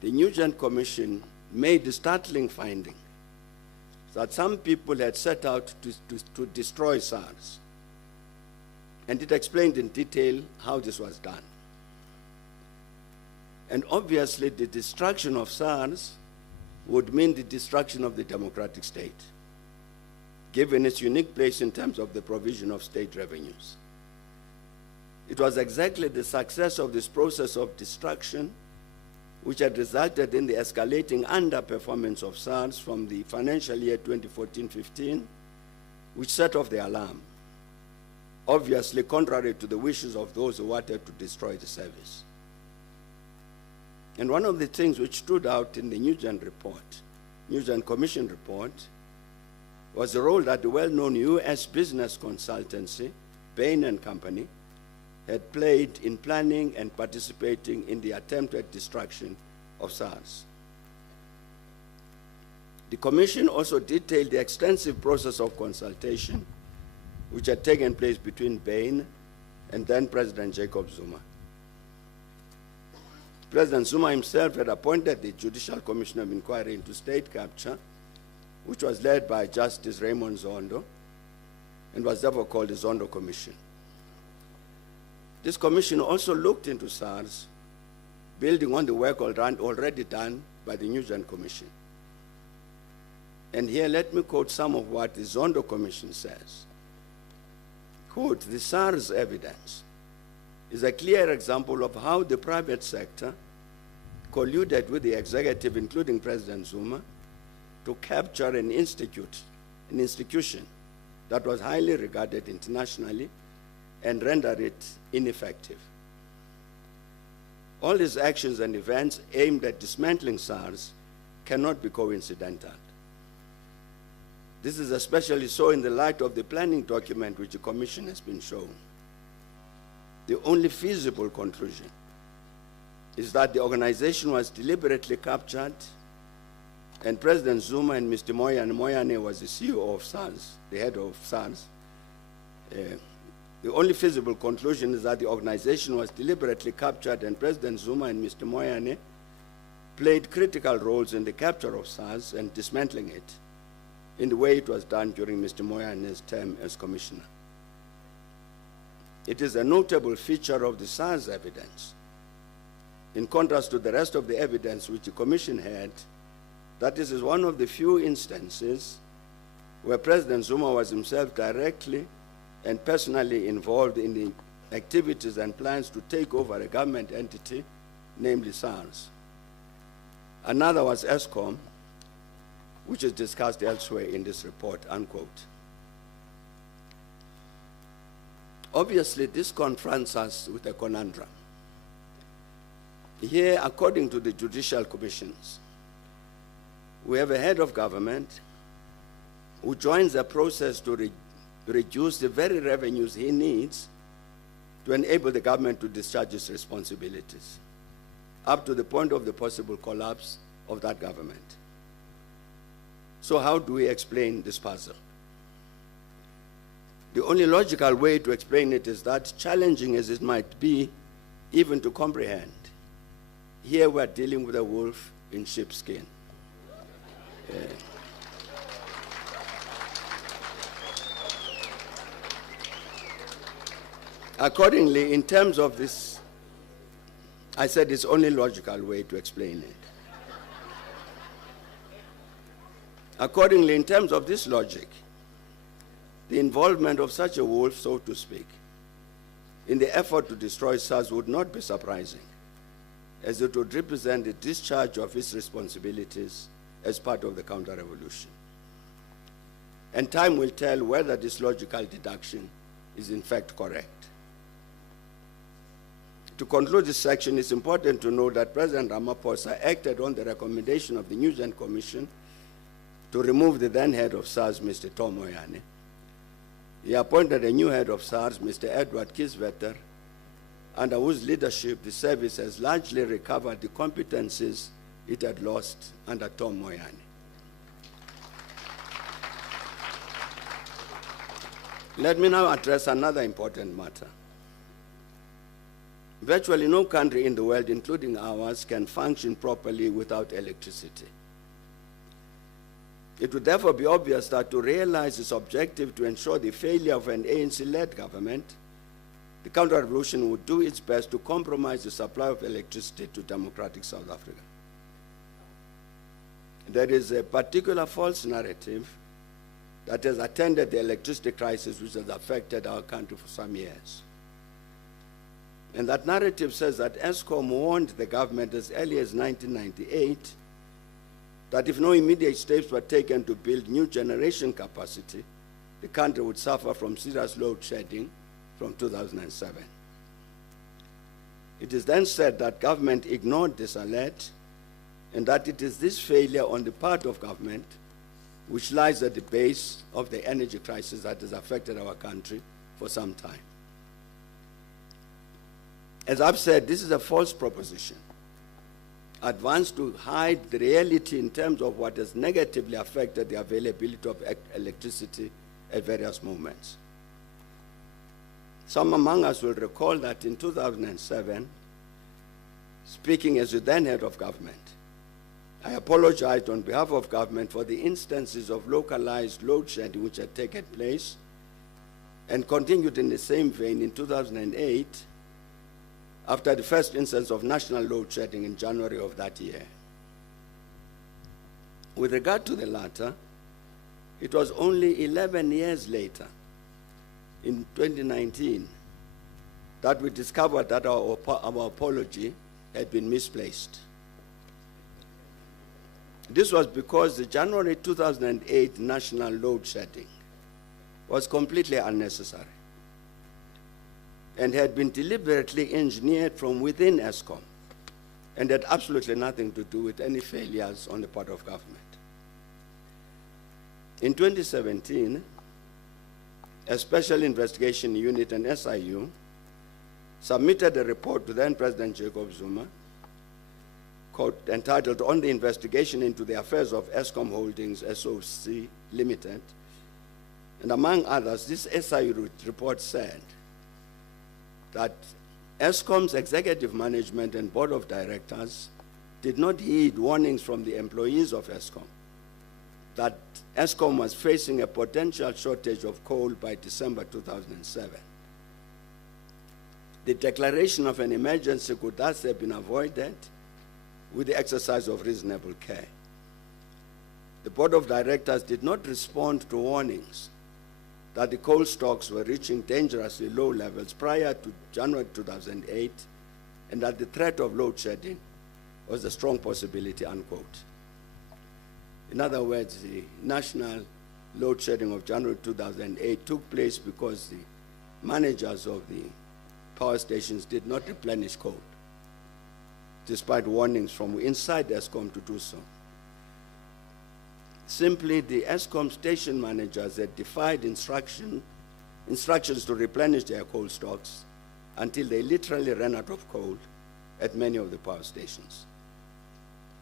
the Nugent Commission made the startling finding that some people had set out to destroy SARS, and it explained in detail how this was done. And obviously, the destruction of SARS would mean the destruction of the democratic state, given its unique place in terms of the provision of state revenues. It was exactly the success of this process of destruction which had resulted in the escalating underperformance of SARS from the financial year 2014-15, which set off the alarm, obviously contrary to the wishes of those who wanted to destroy the service. And one of the things which stood out in the Nugent Commission report, was the role that the well-known US business consultancy, Bain & Company, had played in planning and participating in the attempted destruction of SARS. The Commission also detailed the extensive process of consultation which had taken place between Bain and then President Jacob Zuma. President Zuma himself had appointed the Judicial Commission of Inquiry into State Capture, which was led by Justice Raymond Zondo, and was therefore called the Zondo Commission. This commission also looked into SARS, building on the work already done by the Nugent Commission. And here let me quote some of what the Zondo Commission says. Quote, "The SARS evidence is a clear example of how the private sector colluded with the executive, including President Zuma, to capture an institution that was highly regarded internationally and render it ineffective. All these actions and events aimed at dismantling SARS cannot be coincidental. This is especially so in the light of the planning document which the Commission has been shown. The only feasible conclusion is that the organization was deliberately captured, and President Zuma and Mr. Moyane was the CEO of SARS, the head of SARS. The only feasible conclusion is that the organization was deliberately captured, and President Zuma and Mr. Moyane played critical roles in the capture of SARS and dismantling it in the way it was done during Mr. Moyane's term as commissioner. It is a notable feature of the SARS evidence, in contrast to the rest of the evidence which the Commission had, that this is one of the few instances where President Zuma was himself directly and personally involved in the activities and plans to take over a government entity, namely SARS. Another was Eskom, which is discussed elsewhere in this report, unquote. Obviously, this confronts us with a conundrum. Here, according to the judicial commissions, we have a head of government who joins a process to reduce the very revenues he needs to enable the government to discharge its responsibilities, up to the point of the possible collapse of that government. So how do we explain this puzzle? The only logical way to explain it is that, challenging as it might be, even to comprehend, here we're dealing with a wolf in sheepskin. Accordingly, in terms of this, I said it's only logical way to explain it. Accordingly, in terms of this logic, the involvement of such a wolf, so to speak, in the effort to destroy SARS would not be surprising, as it would represent the discharge of its responsibilities as part of the counter-revolution. And time will tell whether this logical deduction is in fact correct. To conclude this section, it's important to note that President Ramaphosa acted on the recommendation of the Nugent Commission to remove the then head of SARS, Mr. Tom Moyane. He appointed a new head of SARS, Mr. Edward Kisvetter, under whose leadership the service has largely recovered the competencies it had lost under Tom Moyane. Let me now address another important matter. Virtually no country in the world, including ours, can function properly without electricity. It would therefore be obvious that to realize its objective to ensure the failure of an ANC-led government, the counter-revolution would do its best to compromise the supply of electricity to democratic South Africa. There is a particular false narrative that has attended the electricity crisis which has affected our country for some years. And that narrative says that Eskom warned the government as early as 1998 that if no immediate steps were taken to build new generation capacity, the country would suffer from serious load shedding from 2007. It is then said that government ignored this alert and that it is this failure on the part of government which lies at the base of the energy crisis that has affected our country for some time. As I've said, this is a false proposition, advanced to hide the reality in terms of what has negatively affected the availability of electricity at various moments. Some among us will recall that in 2007, speaking as the then head of government, I apologized on behalf of government for the instances of localized load shedding which had taken place, and continued in the same vein in 2008 after the first instance of national load shedding in January of that year. With regard to the latter, it was only 11 years later, in 2019, that we discovered that our apology had been misplaced. This was because the January 2008 national load shedding was completely unnecessary and had been deliberately engineered from within Eskom and had absolutely nothing to do with any failures on the part of government. In 2017, a special investigation unit and SIU submitted a report to then President Jacob Zuma entitled On the Investigation into the Affairs of Eskom Holdings SOC Limited. And among others, this SIU report said that Eskom's executive management and board of directors did not heed warnings from the employees of Eskom that Eskom was facing a potential shortage of coal by December 2007. The declaration of an emergency could thus have been avoided with the exercise of reasonable care. The board of directors did not respond to warnings that the coal stocks were reaching dangerously low levels prior to January 2008, and that the threat of load shedding was a strong possibility, unquote. In other words, the national load shedding of January 2008 took place because the managers of the power stations did not replenish coal, despite warnings from inside Eskom to do so. Simply, the Eskom station managers had defied instructions to replenish their coal stocks until they literally ran out of coal at many of the power stations.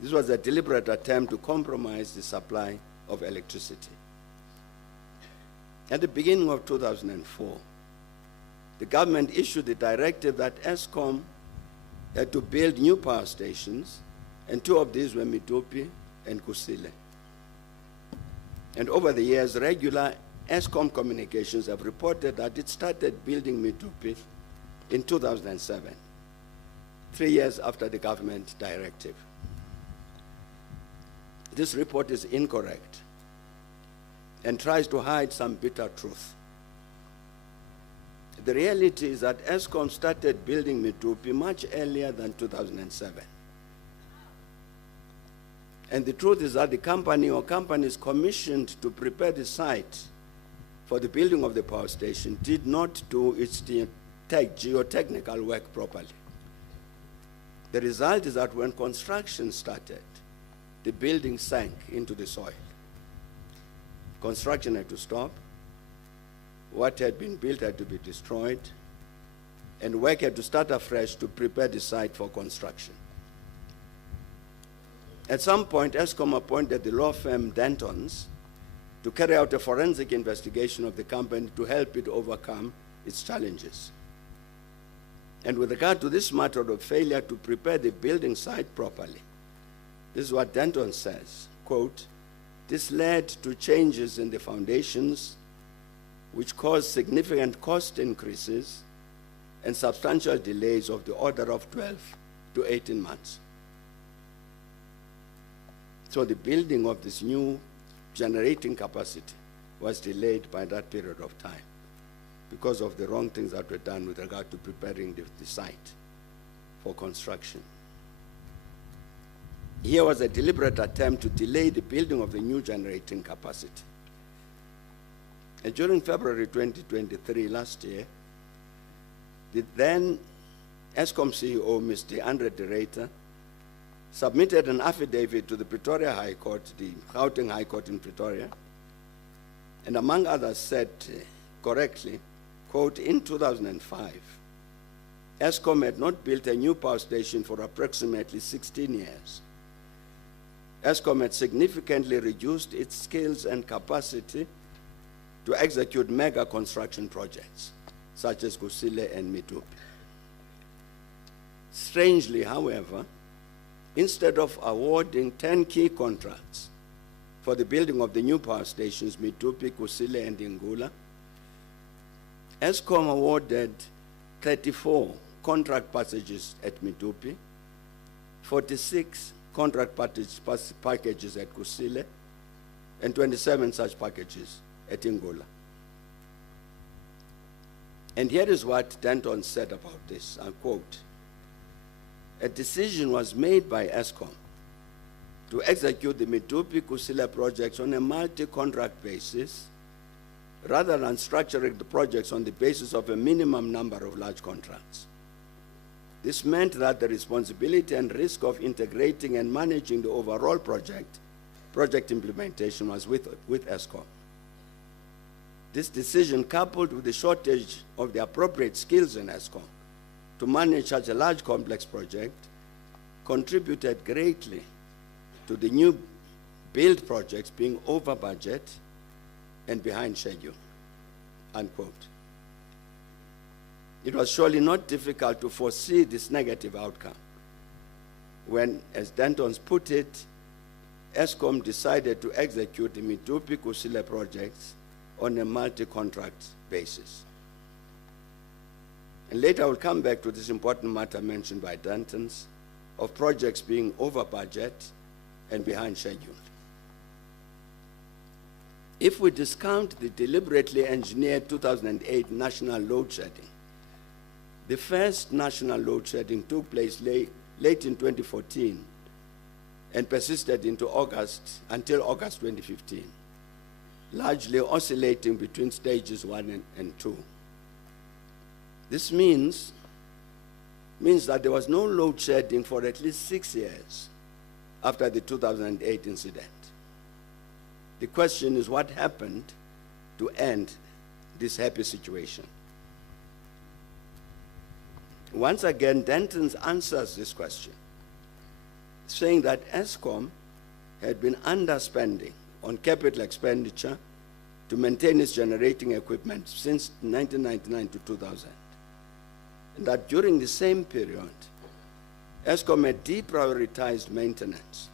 This was a deliberate attempt to compromise the supply of electricity. At the beginning of 2004, the government issued the directive that Eskom had to build new power stations, and two of these were Medupi and Kusile. And over the years, regular Eskom communications have reported that it started building Medupi in 2007, 3 years after the government directive. This report is incorrect and tries to hide some bitter truth. The reality is that Eskom started building Medupi much earlier than 2007. And the truth is that the company or companies commissioned to prepare the site for the building of the power station did not do its geotechnical work properly. The result is that when construction started, the building sank into the soil. Construction had to stop. What had been built had to be destroyed, and work had to start afresh to prepare the site for construction. At some point, Eskom appointed the law firm Dentons to carry out a forensic investigation of the company to help it overcome its challenges. And with regard to this matter of failure to prepare the building site properly, this is what Denton says, quote, "This led to changes in the foundations which caused significant cost increases and substantial delays of the order of 12 to 18 months. So the building of this new generating capacity was delayed by that period of time. because of the wrong things that were done with regard to preparing the site for construction. Here was a deliberate attempt to delay the building of the new generating capacity. And during February 2023, last year, the then Eskom CEO, Mr. Andre de Ruyter, submitted an affidavit to the Pretoria High Court, the Gauteng High Court in Pretoria, and among others said correctly, quote, in 2005, Eskom had not built a new power station for approximately 16 years. Eskom had significantly reduced its skills and capacity to execute mega construction projects, such as Kusile and Medupi. Strangely, however, instead of awarding 10 key contracts for the building of the new power stations, Medupi, Kusile, and Ingula, Eskom awarded 34 contract passages at Medupi, 46 contract packages at Kusile, and 27 such packages at Ingula. And here is what Denton said about this, I quote, a decision was made by Eskom to execute the Medupi-Kusile projects on a multi-contract basis rather than structuring the projects on the basis of a minimum number of large contracts. This meant that the responsibility and risk of integrating and managing the overall project implementation was with Eskom. This decision, coupled with the shortage of the appropriate skills in Eskom to manage such a large complex project, contributed greatly to the new build projects being over budget and behind schedule, unquote. It was surely not difficult to foresee this negative outcome when, as Denton's put it, Eskom decided to execute the Medupi-Kusile projects on a multi-contract basis. And later I will come back to this important matter mentioned by Denton's of projects being over budget and behind schedule. If we discount the deliberately engineered 2008 national load shedding, the first national load shedding took place late in 2014 and persisted until August 2015, largely oscillating between stages 1 and 2. This means that there was no load shedding for at least 6 years after the 2008 incident. The question is what happened to end this happy situation? Once again, Denton answers this question, saying that Eskom had been underspending on capital expenditure to maintain its generating equipment since 1999 to 2000. And that during the same period, Eskom had deprioritized maintenance,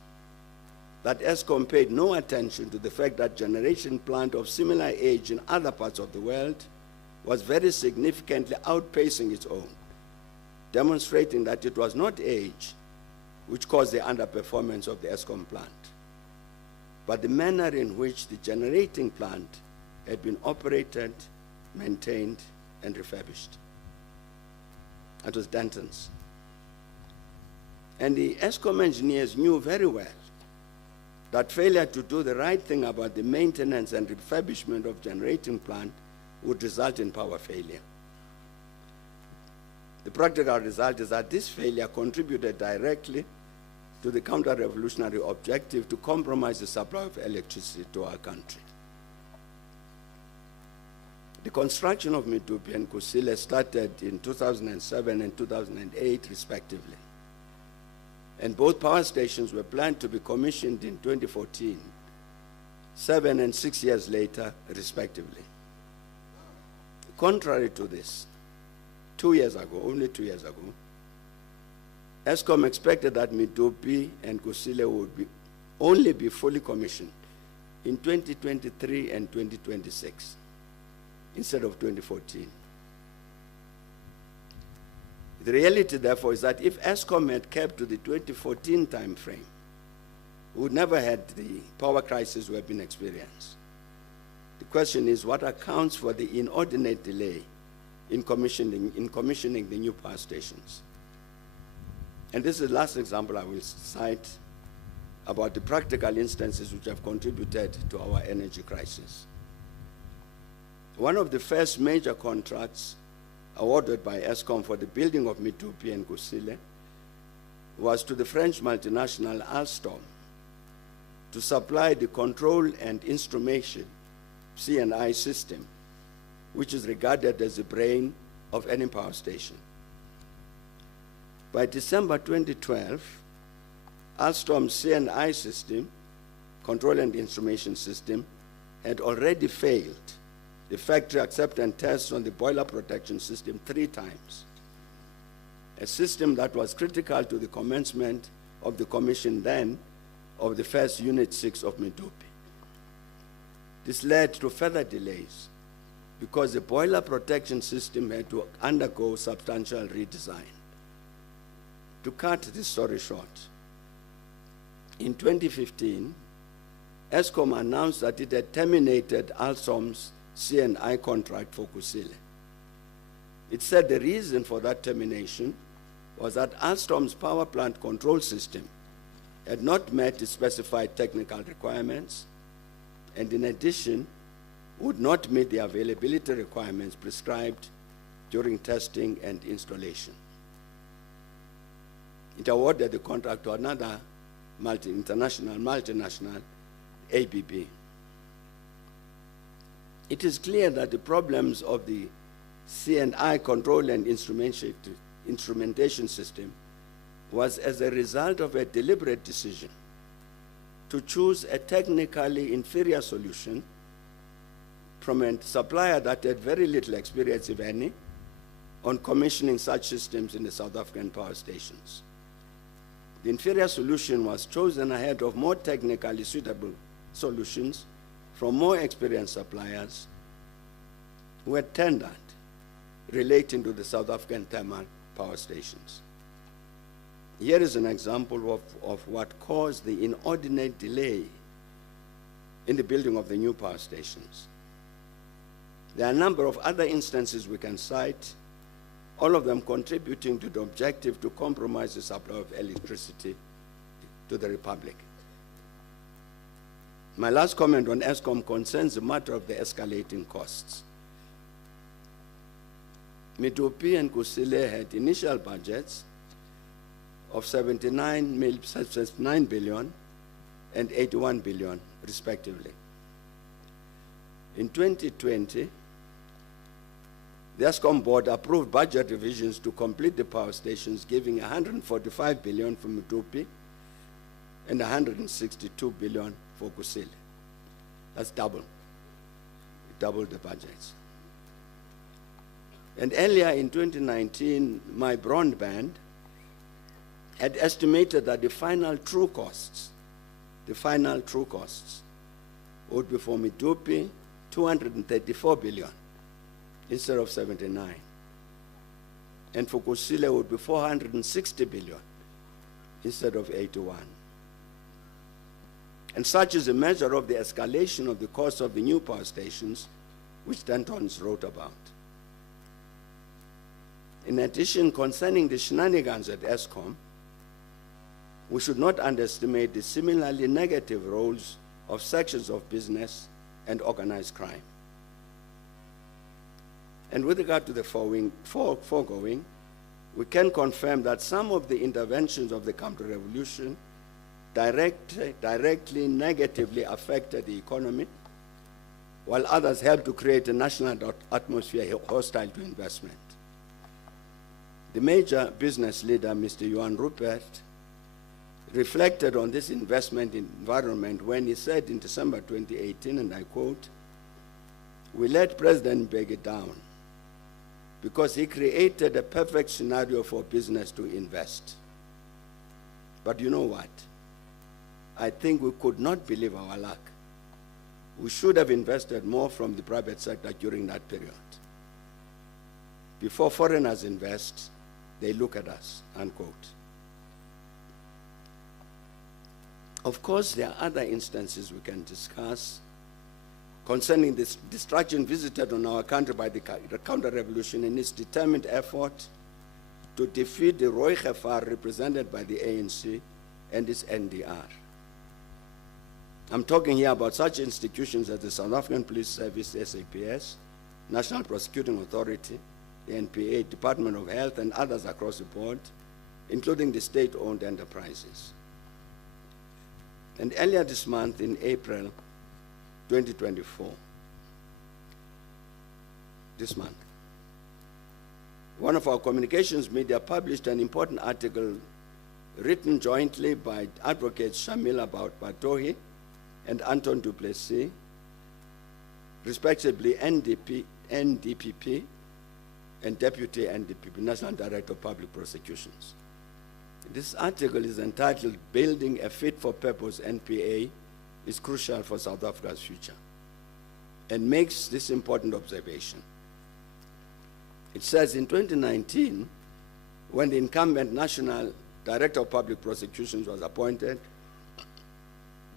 that Eskom paid no attention to the fact that generation plant of similar age in other parts of the world was very significantly outpacing its own, demonstrating that it was not age which caused the underperformance of the Eskom plant, but the manner in which the generating plant had been operated, maintained, and refurbished. That was Denton's. And the Eskom engineers knew very well that failure to do the right thing about the maintenance and refurbishment of generating plant would result in power failure. The practical result is that this failure contributed directly to the counter-revolutionary objective to compromise the supply of electricity to our country. The construction of Medupi and Kusile started in 2007 and 2008, respectively. And both power stations were planned to be commissioned in 2014, 7 and 6 years later, respectively. Contrary to this, 2 years ago, only 2 years ago, Eskom expected that Medupi and Kusile would only be fully commissioned in 2023 and 2026, instead of 2014. The reality, therefore, is that if Eskom had kept to the 2014 time frame, we would never had the power crisis we have been experiencing. The question is, what accounts for the inordinate delay in commissioning the new power stations? And this is the last example I will cite about the practical instances which have contributed to our energy crisis. One of the first major contracts awarded by Eskom for the building of Medupi and Kusile was to the French multinational Alstom to supply the control and instrumentation C&I system, which is regarded as the brain of any power station. By December 2012, Alstom's C&I system, control and instrumentation system, had already failed the factory acceptance tests on the boiler protection system 3 times, a system that was critical to the commencement of the commission then of the first Unit 6 of Medupi. This led to further delays because the boiler protection system had to undergo substantial redesign. To cut this story short, in 2015, Eskom announced that it had terminated Alstom's C&I contract for Kusile. It said the reason for that termination was that Alstom's power plant control system had not met the specified technical requirements, and in addition, would not meet the availability requirements prescribed during testing and installation. It awarded the contract to another multinational, ABB. It is clear that the problems of the C&I control and instrumentation system was as a result of a deliberate decision to choose a technically inferior solution from a supplier that had very little experience, if any, on commissioning such systems in the South African power stations. The inferior solution was chosen ahead of more technically suitable solutions from more experienced suppliers who had tendered relating to the South African thermal power stations. Here is an example of what caused the inordinate delay in the building of the new power stations. There are a number of other instances we can cite, all of them contributing to the objective to compromise the supply of electricity to the Republic. My last comment on Eskom concerns the matter of the escalating costs. Medupi and Kusile had initial budgets of 79 billion and 81 billion, respectively. In 2020, the Eskom board approved budget revisions to complete the power stations, giving 145 billion for Medupi and 162 billion for Kusile. That's double the budgets. And earlier in 2019, my broadband had estimated that the final true costs would be for Medupi 234 billion instead of 79. And for Kusile would be 460 billion instead of 81. And such is a measure of the escalation of the cost of the new power stations, which Dantons wrote about. In addition, concerning the shenanigans at Eskom, we should not underestimate the similarly negative roles of sections of business and organized crime. And with regard to the foregoing, we can confirm that some of the interventions of the counter-revolution directly negatively affected the economy, while others helped to create a national atmosphere hostile to investment. The major business leader, Mr. Johan Rupert, reflected on this investment environment when he said in December 2018, and I quote, "We let President Mbeki down because he created a perfect scenario for business to invest. But you know what? I think we could not believe our luck. We should have invested more from the private sector during that period. Before foreigners invest, they look at us," unquote. Of course, there are other instances we can discuss concerning the destruction visited on our country by the counter-revolution in its determined effort to defeat the Roy Gefar represented by the ANC and its NDR. I'm talking here about such institutions as the South African Police Service, SAPS, National Prosecuting Authority, the NPA, Department of Health, and others across the board, including the state-owned enterprises. And earlier this month, in April 2024, this month, one of our communications media published an important article written jointly by advocates Shamila Batohi and Anton du Plessis, respectively NDPP and Deputy NDPP, National Director of Public Prosecutions. This article is entitled, "Building a Fit-for-Purpose NPA is Crucial for South Africa's Future," and makes this important observation. It says, in 2019, when the incumbent National Director of Public Prosecutions was appointed,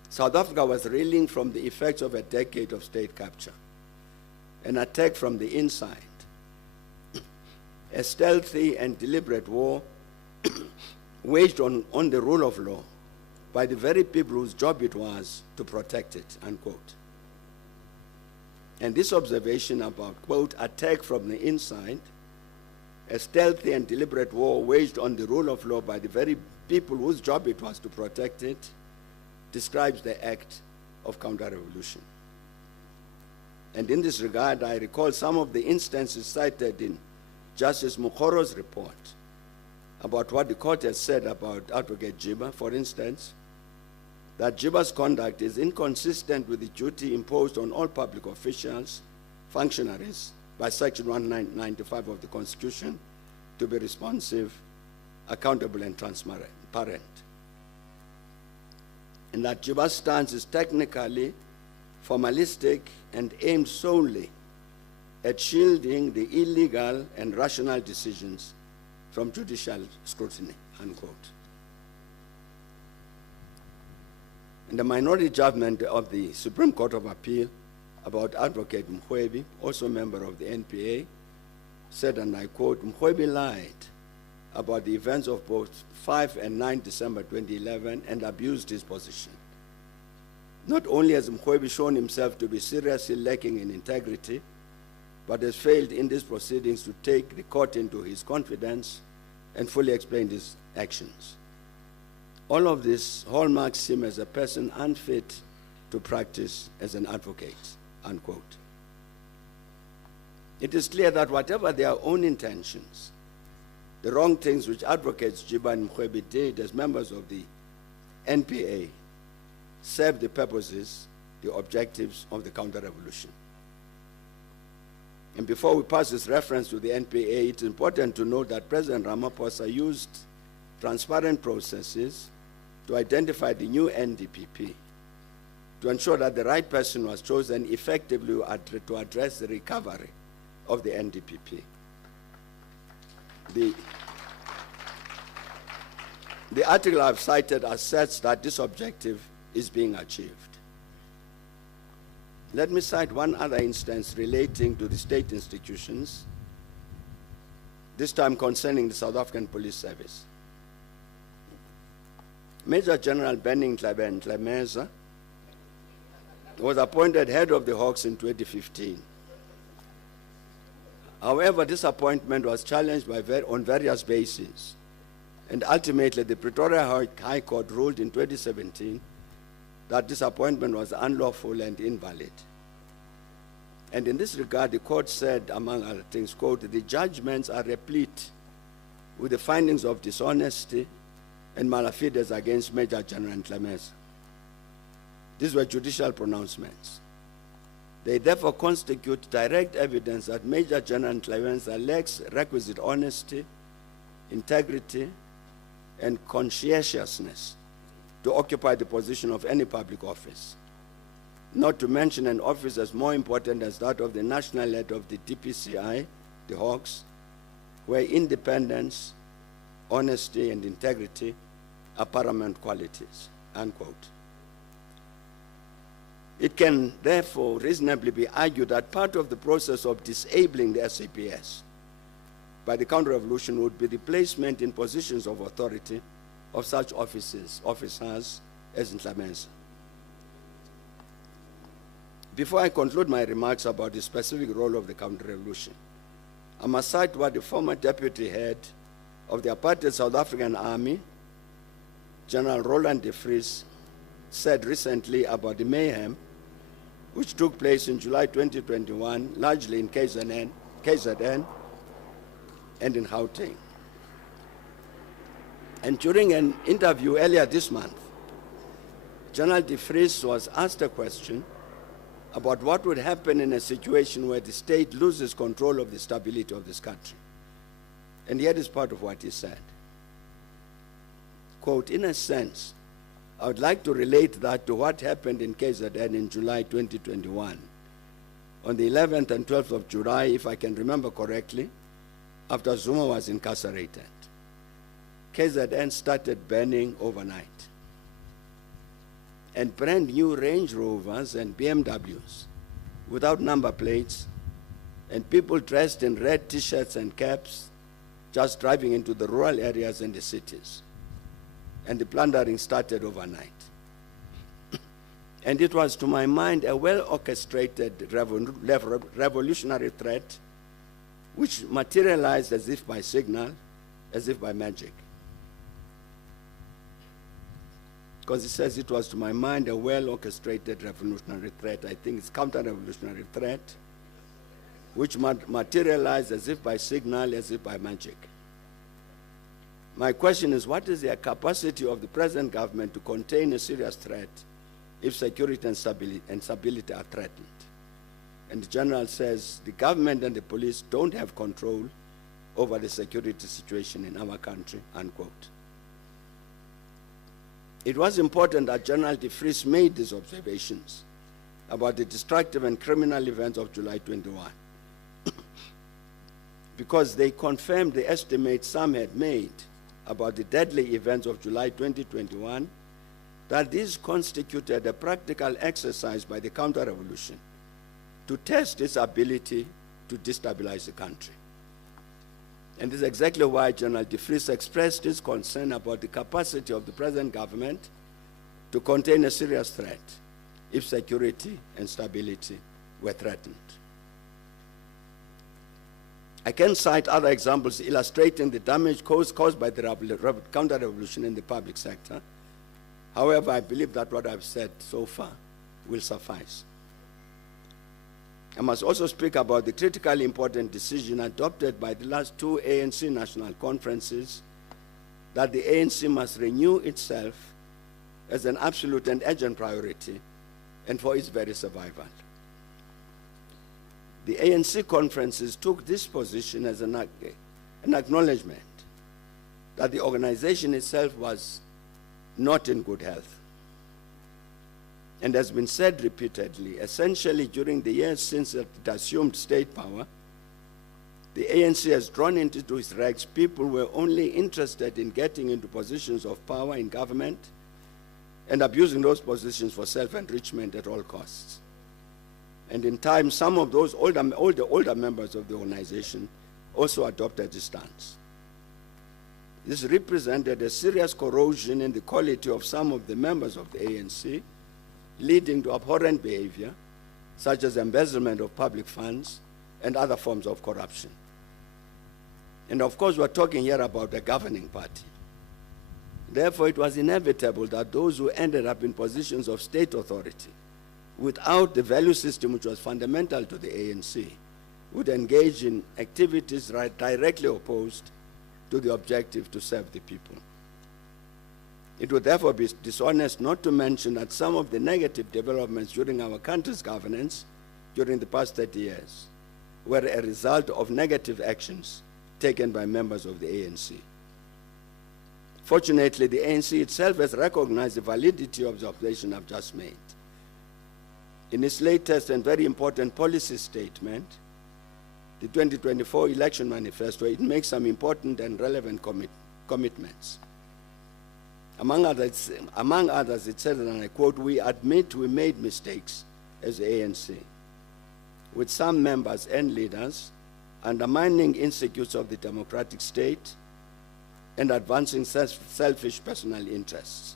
South Africa was reeling from the effects of a decade of state capture, an attack from the inside, a stealthy and deliberate war waged on the rule of law by the very people whose job it was to protect it, unquote. And this observation about, quote, attack from the inside, a stealthy and deliberate war waged on the rule of law by the very people whose job it was to protect it, describes the act of counter-revolution. And in this regard, I recall some of the instances cited in Justice Mukhoro's report about what the court has said about Advocate Jiba, for instance, that Jiba's conduct is inconsistent with the duty imposed on all public officials, functionaries, by Section 195 of the Constitution, to be responsive, accountable, and transparent. And that Jiba's stance is technically formalistic and aimed solely at shielding the illegal and rational decisions from judicial scrutiny, unquote. In the minority judgment of the Supreme Court of Appeal about Advocate Mkhwebi, also a member of the NPA, said, and I quote, "Mkhwebi lied about the events of both 5 and 9 December 2011 and abused his position. Not only has Mkhwebi shown himself to be seriously lacking in integrity, but has failed in these proceedings to take the court into his confidence and fully explain his actions. All of this hallmarks him as a person unfit to practice as an advocate," unquote. It is clear that whatever their own intentions, the wrong things which advocates Jiba and Mkhwebi did as members of the NPA served the purposes, the objectives of the counter-revolution. And before we pass this reference to the NPA, it's important to note that President Ramaphosa used transparent processes to identify the new NDPP, to ensure that the right person was chosen effectively to address the recovery of the NDPP. The article I've cited asserts that this objective is being achieved. Let me cite one other instance relating to the state institutions, this time concerning the South African Police Service. Major General Benning Tlemeza was appointed head of the Hawks in 2015. However, this appointment was challenged on various bases, and ultimately the Pretoria High Court ruled in 2017 that this appointment was unlawful and invalid. And in this regard, the court said, among other things, quote, "The judgments are replete with the findings of dishonesty and malafidez against Major General Tlemeza. These were judicial pronouncements. They therefore constitute direct evidence that Major General Tlemeza lacks requisite honesty, integrity, and conscientiousness to occupy the position of any public office, not to mention an office as more important as that of the national head of the DPCI, the Hawks, where independence, honesty, and integrity are paramount qualities," unquote. It can therefore reasonably be argued that part of the process of disabling the SAPS by the counter-revolution would be the placement in positions of authority of such officers as Nhlanhla. Before I conclude my remarks about the specific role of the counter-revolution, I must cite what the former deputy head of the apartheid South African Army, General Roland de Vries, said recently about the mayhem which took place in July 2021, largely in KZN and in Gauteng. And during an interview earlier this month, General de Vries was asked a question about what would happen in a situation where the state loses control of the stability of this country. And here is part of what he said. Quote, in a sense, I would like to relate that to what happened in KZN in July 2021. On the 11th and 12th of July, if I can remember correctly, after Zuma was incarcerated, KZN started burning overnight. And brand new Range Rovers and BMWs without number plates, and people dressed in red t-shirts and caps just driving into the rural areas and the cities. And the plundering started overnight. And it was, to my mind, a well-orchestrated revolutionary threat which materialized as if by signal, as if by magic. Because it says it was, to my mind, a well-orchestrated revolutionary threat. I think it's counter-revolutionary threat, which materialized as if by signal, as if by magic. My question is, what is the capacity of the present government to contain a serious threat if security and stability are threatened? And the general says the government and the police don't have control over the security situation in our country, unquote. It was important that General de Vries made these observations about the destructive and criminal events of July 21, because they confirmed the estimates some had made about the deadly events of July 2021, that these constituted a practical exercise by the counter-revolution to test its ability to destabilize the country. And this is exactly why General de Vries expressed his concern about the capacity of the present government to contain a serious threat if security and stability were threatened. I can cite other examples illustrating the damage caused by the counter-revolution in the public sector. However, I believe that what I've said so far will suffice. I must also speak about the critically important decision adopted by the last two ANC national conferences that the ANC must renew itself as an absolute and urgent priority and for its very survival. The ANC conferences took this position as an acknowledgement that the organization itself was not in good health. And has been said repeatedly, essentially during the years since it assumed state power, the ANC has drawn into its ranks people who were only interested in getting into positions of power in government and abusing those positions for self-enrichment at all costs. And in time, some of those older members of the organization also adopted this stance. This represented a serious corrosion in the quality of some of the members of the ANC, leading to abhorrent behavior, such as embezzlement of public funds and other forms of corruption. And of course, we're talking here about a governing party. Therefore, it was inevitable that those who ended up in positions of state authority without the value system which was fundamental to the ANC would engage in activities directly opposed to the objective to serve the people. It would therefore be dishonest not to mention that some of the negative developments during our country's governance during the past 30 years were a result of negative actions taken by members of the ANC. Fortunately, the ANC itself has recognized the validity of the observation I've just made. In its latest and very important policy statement, the 2024 election manifesto, it makes some important and relevant commitments. Among others, it said, and I quote, "We admit we made mistakes as the ANC, with some members and leaders undermining institutes of the democratic state and advancing selfish personal interests.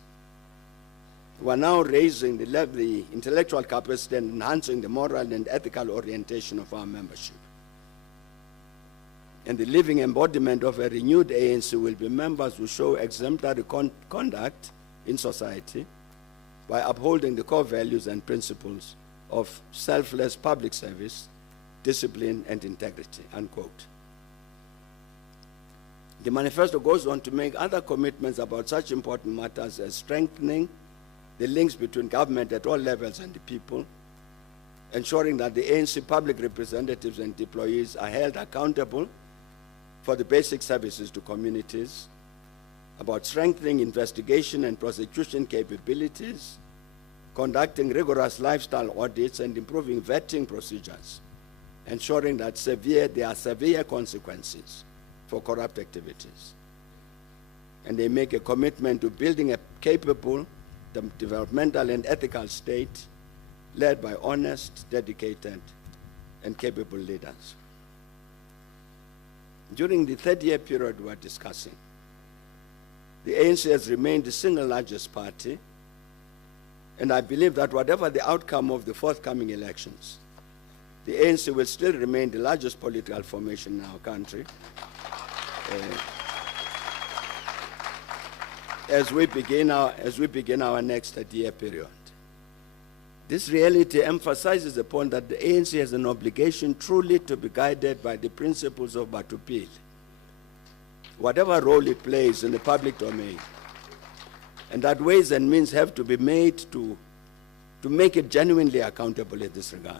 We are now raising the intellectual capacity and enhancing the moral and ethical orientation of our membership. And the living embodiment of a renewed ANC will be members who show exemplary conduct in society by upholding the core values and principles of selfless public service, discipline, and integrity," unquote. The manifesto goes on to make other commitments about such important matters as strengthening the links between government at all levels and the people, ensuring that the ANC public representatives and employees are held accountable for the basic services to communities, about strengthening investigation and prosecution capabilities, conducting rigorous lifestyle audits and improving vetting procedures, ensuring that there are severe consequences for corrupt activities. And they make a commitment to building a capable, developmental and ethical state led by honest, dedicated, and capable leaders. During the 30-year period we're discussing, the ANC has remained the single largest party, and I believe that whatever the outcome of the forthcoming elections, the ANC will still remain the largest political formation in our country as we begin our next 30-year period. This reality emphasizes the point that the ANC has an obligation truly to be guided by the principles of Batupile, whatever role it plays in the public domain, and that ways and means have to be made to make it genuinely accountable in this regard.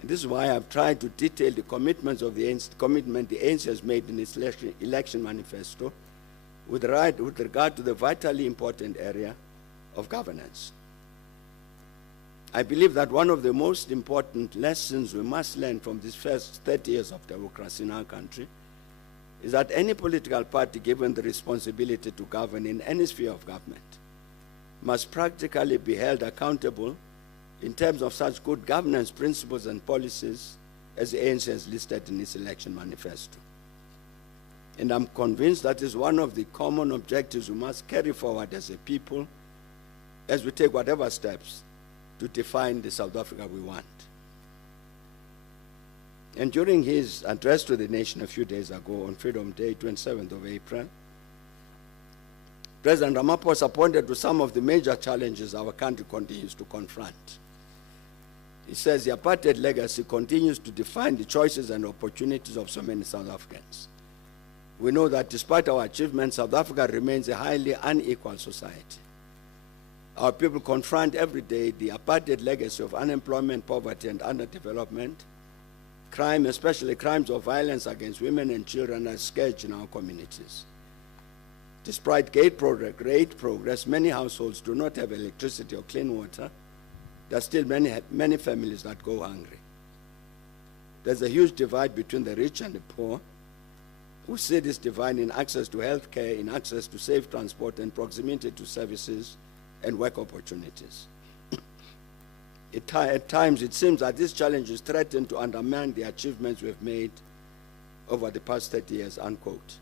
And this is why I've tried to detail the commitments of the ANC has made in its election manifesto with regard to the vitally important area of governance. I believe that one of the most important lessons we must learn from these first 30 years of democracy in our country is that any political party given the responsibility to govern in any sphere of government must practically be held accountable in terms of such good governance principles and policies as the ANC has listed in its election manifesto. And I'm convinced that is one of the common objectives we must carry forward as a people as we take whatever steps to define the South Africa we want. And during his address to the nation a few days ago on Freedom Day, 27th of April, President Ramaphosa pointed to some of the major challenges our country continues to confront. He says the apartheid legacy continues to define the choices and opportunities of so many South Africans. We know that despite our achievements, South Africa remains a highly unequal society. Our people confront every day the apartheid legacy of unemployment, poverty, and underdevelopment. Crime, especially crimes of violence against women and children, are scourge in our communities. Despite great progress, many households do not have electricity or clean water. There are still many families that go hungry. There's a huge divide between the rich and the poor. We see this divide in access to health care, in access to safe transport, and proximity to services and work opportunities. At times, it seems that these challenges threaten to undermine the achievements we've made over the past 30 years, unquote.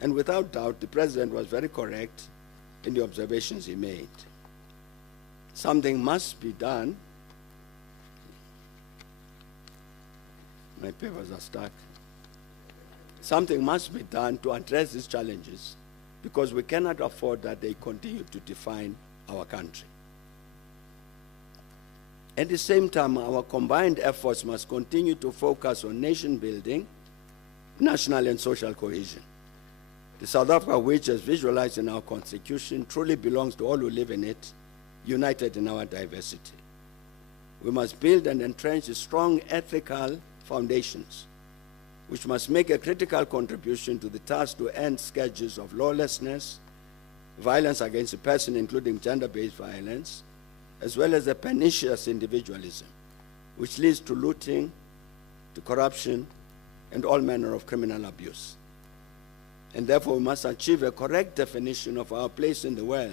And without doubt, the President was very correct in the observations he made. Something must be done. My papers are stuck. Something must be done to address these challenges because we cannot afford that they continue to define our country. At the same time, our combined efforts must continue to focus on nation building, national and social cohesion. The South Africa which is visualized in our Constitution truly belongs to all who live in it, united in our diversity. We must build and entrench strong ethical foundations, which must make a critical contribution to the task to end scourges of lawlessness, violence against the person, including gender-based violence, as well as a pernicious individualism, which leads to looting, to corruption, and all manner of criminal abuse. And therefore, we must achieve a correct definition of our place in the world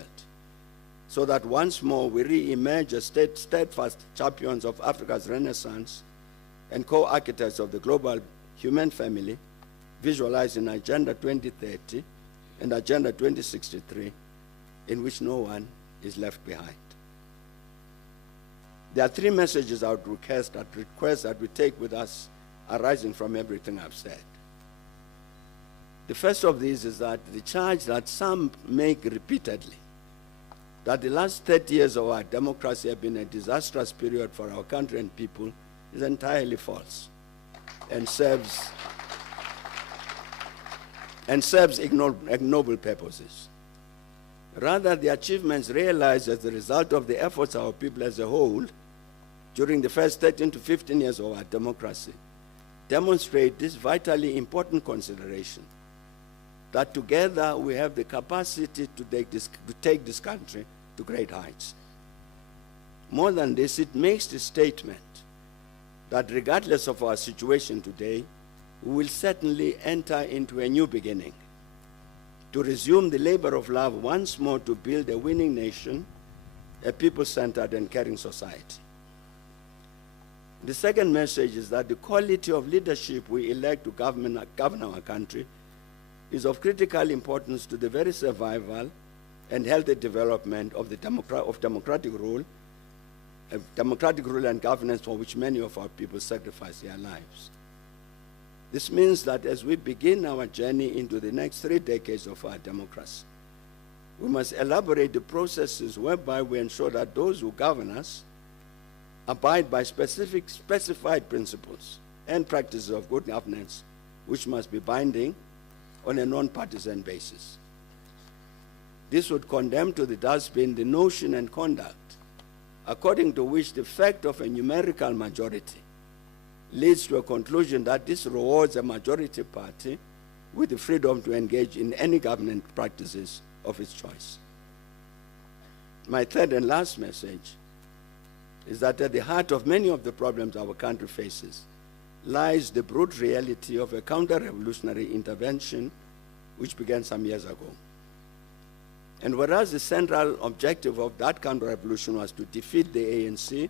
so that once more we re-emerge as steadfast champions of Africa's renaissance and co-architects of the global human family, visualized in Agenda 2030 and Agenda 2063, in which no one is left behind. There are three messages I would request that we take with us arising from everything I've said. The first of these is that the charge that some make repeatedly, that the last 30 years of our democracy have been a disastrous period for our country and people, is entirely false and serves ignoble purposes. Rather, the achievements realized as a result of the efforts of our people as a whole during the first 13 to 15 years of our democracy demonstrate this vitally important consideration, that together we have the capacity to take this country to great heights. More than this, it makes the statement that regardless of our situation today, we will certainly enter into a new beginning, to resume the labor of love once more to build a winning nation, a people-centered and caring society. The second message is that the quality of leadership we elect to govern our country is of critical importance to the very survival and healthy development of the democratic rule and governance for which many of our people sacrifice their lives. This means that as we begin our journey into the next 3 decades of our democracy, we must elaborate the processes whereby we ensure that those who govern us abide by specified principles and practices of good governance, which must be binding on a non-partisan basis. This would condemn to the dustbin the notion and conduct according to which the fact of a numerical majority leads to a conclusion that this rewards a majority party with the freedom to engage in any government practices of its choice. My third and last message is that at the heart of many of the problems our country faces lies the brute reality of a counter-revolutionary intervention which began some years ago. And whereas the central objective of that counter-revolution was to defeat the ANC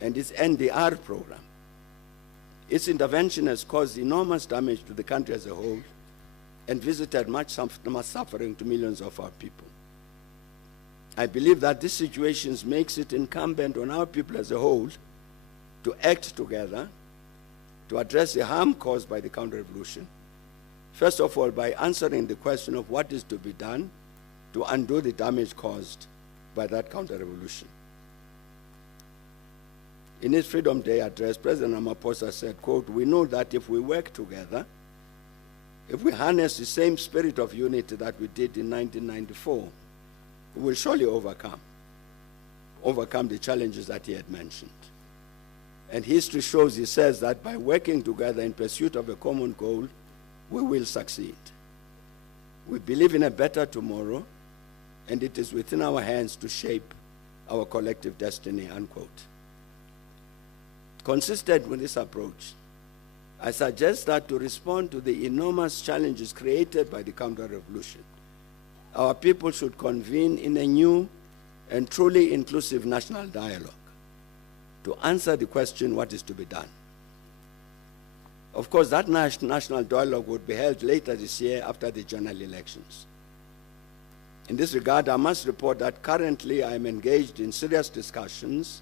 and its NDR program, its intervention has caused enormous damage to the country as a whole and visited much suffering to millions of our people. I believe that this situation makes it incumbent on our people as a whole to act together to address the harm caused by the counter-revolution, first of all by answering the question of what is to be done to undo the damage caused by that counter-revolution. In his Freedom Day address, President Ramaphosa said, quote, "We know that if we work together, if we harness the same spirit of unity that we did in 1994, we will surely overcome the challenges that he had mentioned." And history shows, he says, that by working together in pursuit of a common goal, we will succeed. We believe in a better tomorrow, and it is within our hands to shape our collective destiny, unquote. Consistent with this approach, I suggest that to respond to the enormous challenges created by the counter-revolution, our people should convene in a new and truly inclusive national dialogue to answer the question, what is to be done? Of course, that national dialogue would be held later this year after the general elections. In this regard, I must report that currently I am engaged in serious discussions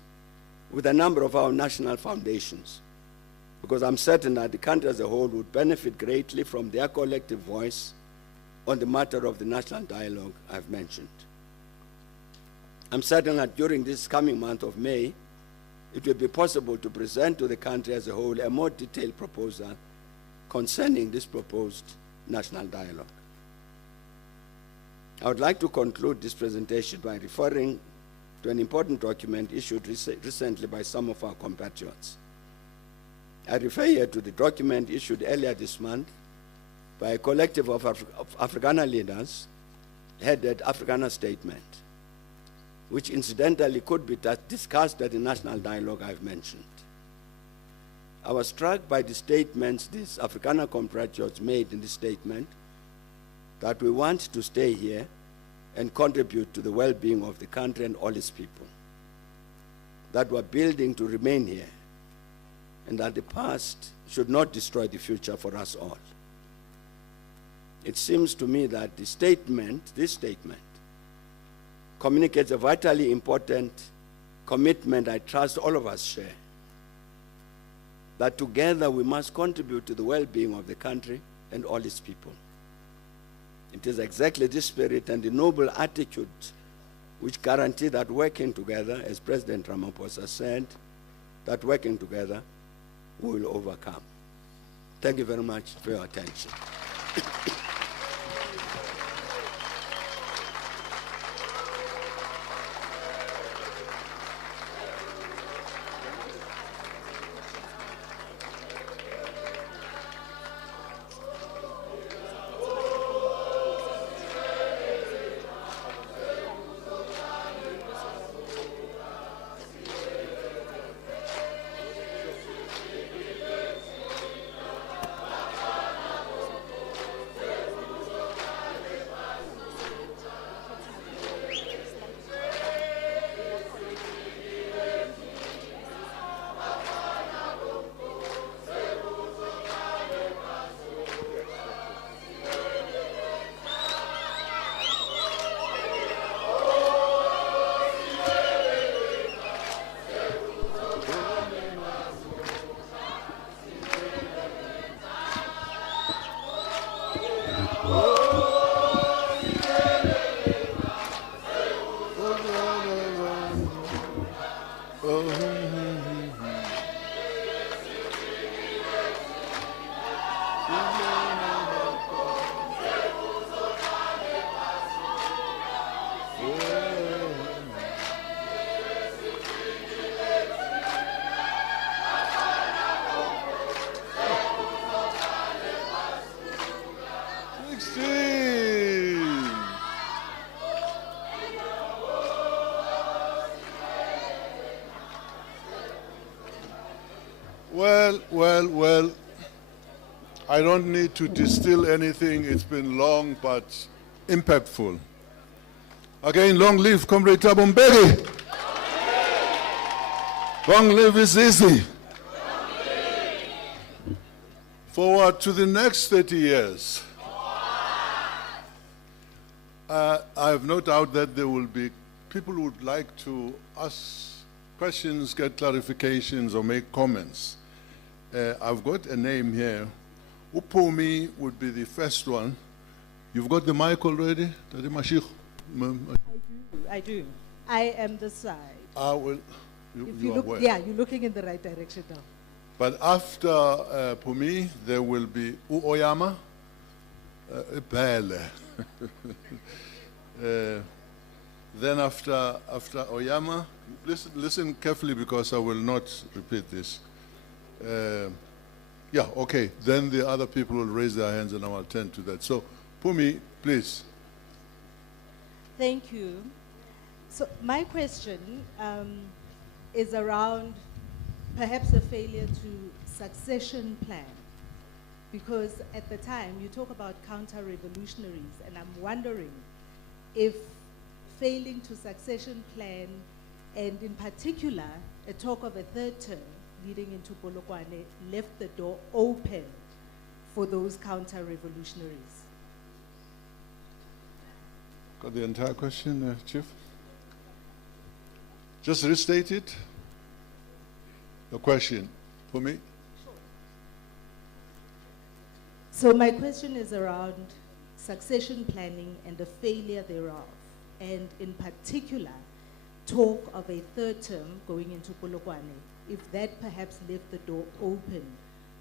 with a number of our national foundations, because I'm certain that the country as a whole would benefit greatly from their collective voice on the matter of the national dialogue I've mentioned. I'm certain that during this coming month of May, it will be possible to present to the country as a whole a more detailed proposal concerning this proposed national dialogue. I would like to conclude this presentation by referring to an important document issued recently by some of our compatriots. I refer here to the document issued earlier this month by a collective of Afrikaner leaders headed Afrikaner Statement, which incidentally could be discussed at the national dialogue I've mentioned. I was struck by the statements these Afrikaner compatriots made in the statement that we want to stay here and contribute to the well-being of the country and all its people, that we're building to remain here, and that the past should not destroy the future for us all. It seems to me that this statement, communicates a vitally important commitment I trust all of us share, that together we must contribute to the well-being of the country and all its people. It is exactly this spirit and the noble attitude which guarantee that working together, as President Ramaphosa said, that working together we will overcome. Thank you very much for your attention. Well, I don't need to distill anything. It's been long but impactful. Again, long live Comrade Thabo Mbeki. Long live Izizi. Forward to the next 30 years. I have no doubt that there will be people who would like to ask questions, get clarifications, or make comments. I've got a name here. Upumi would be the first one. You've got the mic already? I do. I am the side. Well, you are where? Yeah, you're looking in the right direction now. But after Pumi, there will be Oyama, Bele. Then after Oyama, listen carefully because I will not repeat this. Yeah, okay. Then the other people will raise their hands and I will attend to that. So, Pumi, please. Thank you. So my question is around perhaps a failure to succession plan. Because at the time, you talk about counter-revolutionaries, and I'm wondering if failing to succession plan, and in particular, a talk of a third term leading into Polokwane, left the door open for those counter-revolutionaries. Got the entire question, Chief? Just restate it. The question for me. So my question is around succession planning and the failure thereof, and in particular, talk of a third term going into Polokwane, if that perhaps left the door open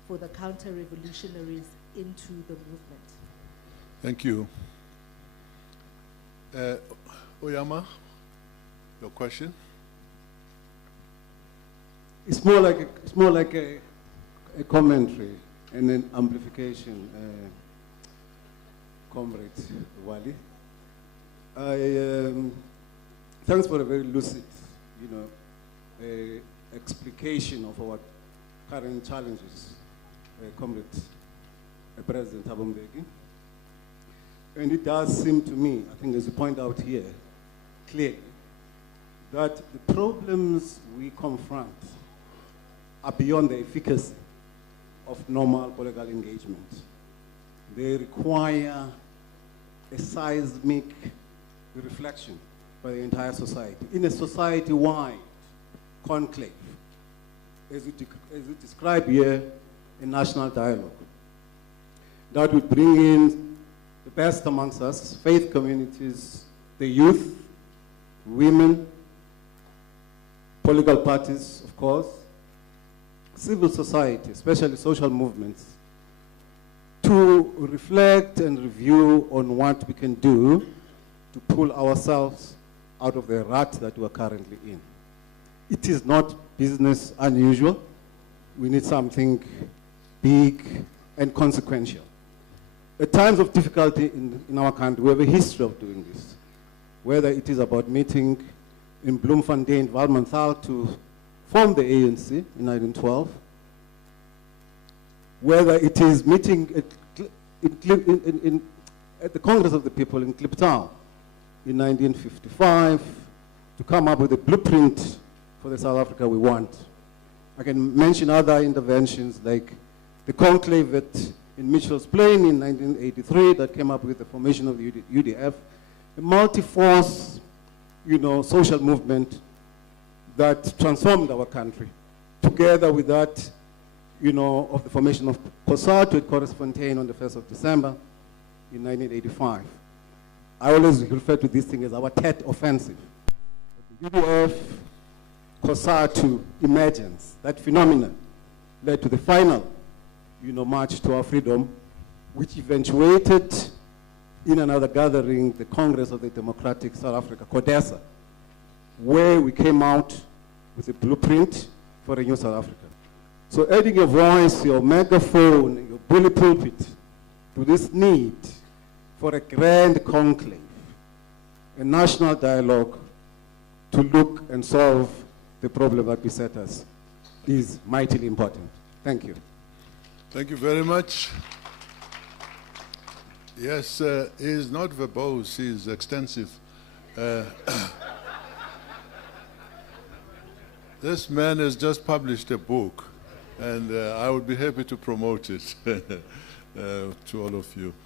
for the counter-revolutionaries into the movement. Thank you. Oyama, your question? It's more like a commentary and an amplification, Comrade Wali. Thanks for a very lucid, explication of our current challenges, Comrade President Thabo Mbeki. And it does seem to me, I think as you point out here, clearly, that the problems we confront are beyond the efficacy of normal political engagement. They require a seismic reflection by the entire society, in a society-wide conclave, as you describe here, a national dialogue that would bring in the best amongst us, faith communities, the youth, women, political parties, of course, civil society, especially social movements, to reflect and review on what we can do to pull ourselves out of the rut that we're currently in. It is not business unusual. We need something big and consequential. At times of difficulty in our country, we have a history of doing this, whether it is about meeting in Bloemfontein, Walmanthal to form the ANC in 1912, whether it is meeting at the Congress of the People in Kliptown in 1955 to come up with a blueprint for the South Africa we want. I can mention other interventions like the conclave in Mitchell's Plain in 1983 that came up with the formation of the UDF, a multi-force, social movement that transformed our country, together with that, of the formation of COSATU at Corresfontaine on the 1st of December in 1985. I always refer to this thing as our Tet offensive. The UDF, COSATU emergence, that phenomenon led to the final, march to our freedom, which eventuated in another gathering, the Congress of the Democratic South Africa, CODESA, where we came out with a blueprint for a new South Africa. So adding your voice, your megaphone, your bully pulpit to this need for a grand conclave, a national dialogue to look and solve the problem that beset us is mightily important. Thank you. Thank you very much. Yes, he is not verbose, he is extensive. This man has just published a book, and I would be happy to promote it to all of you.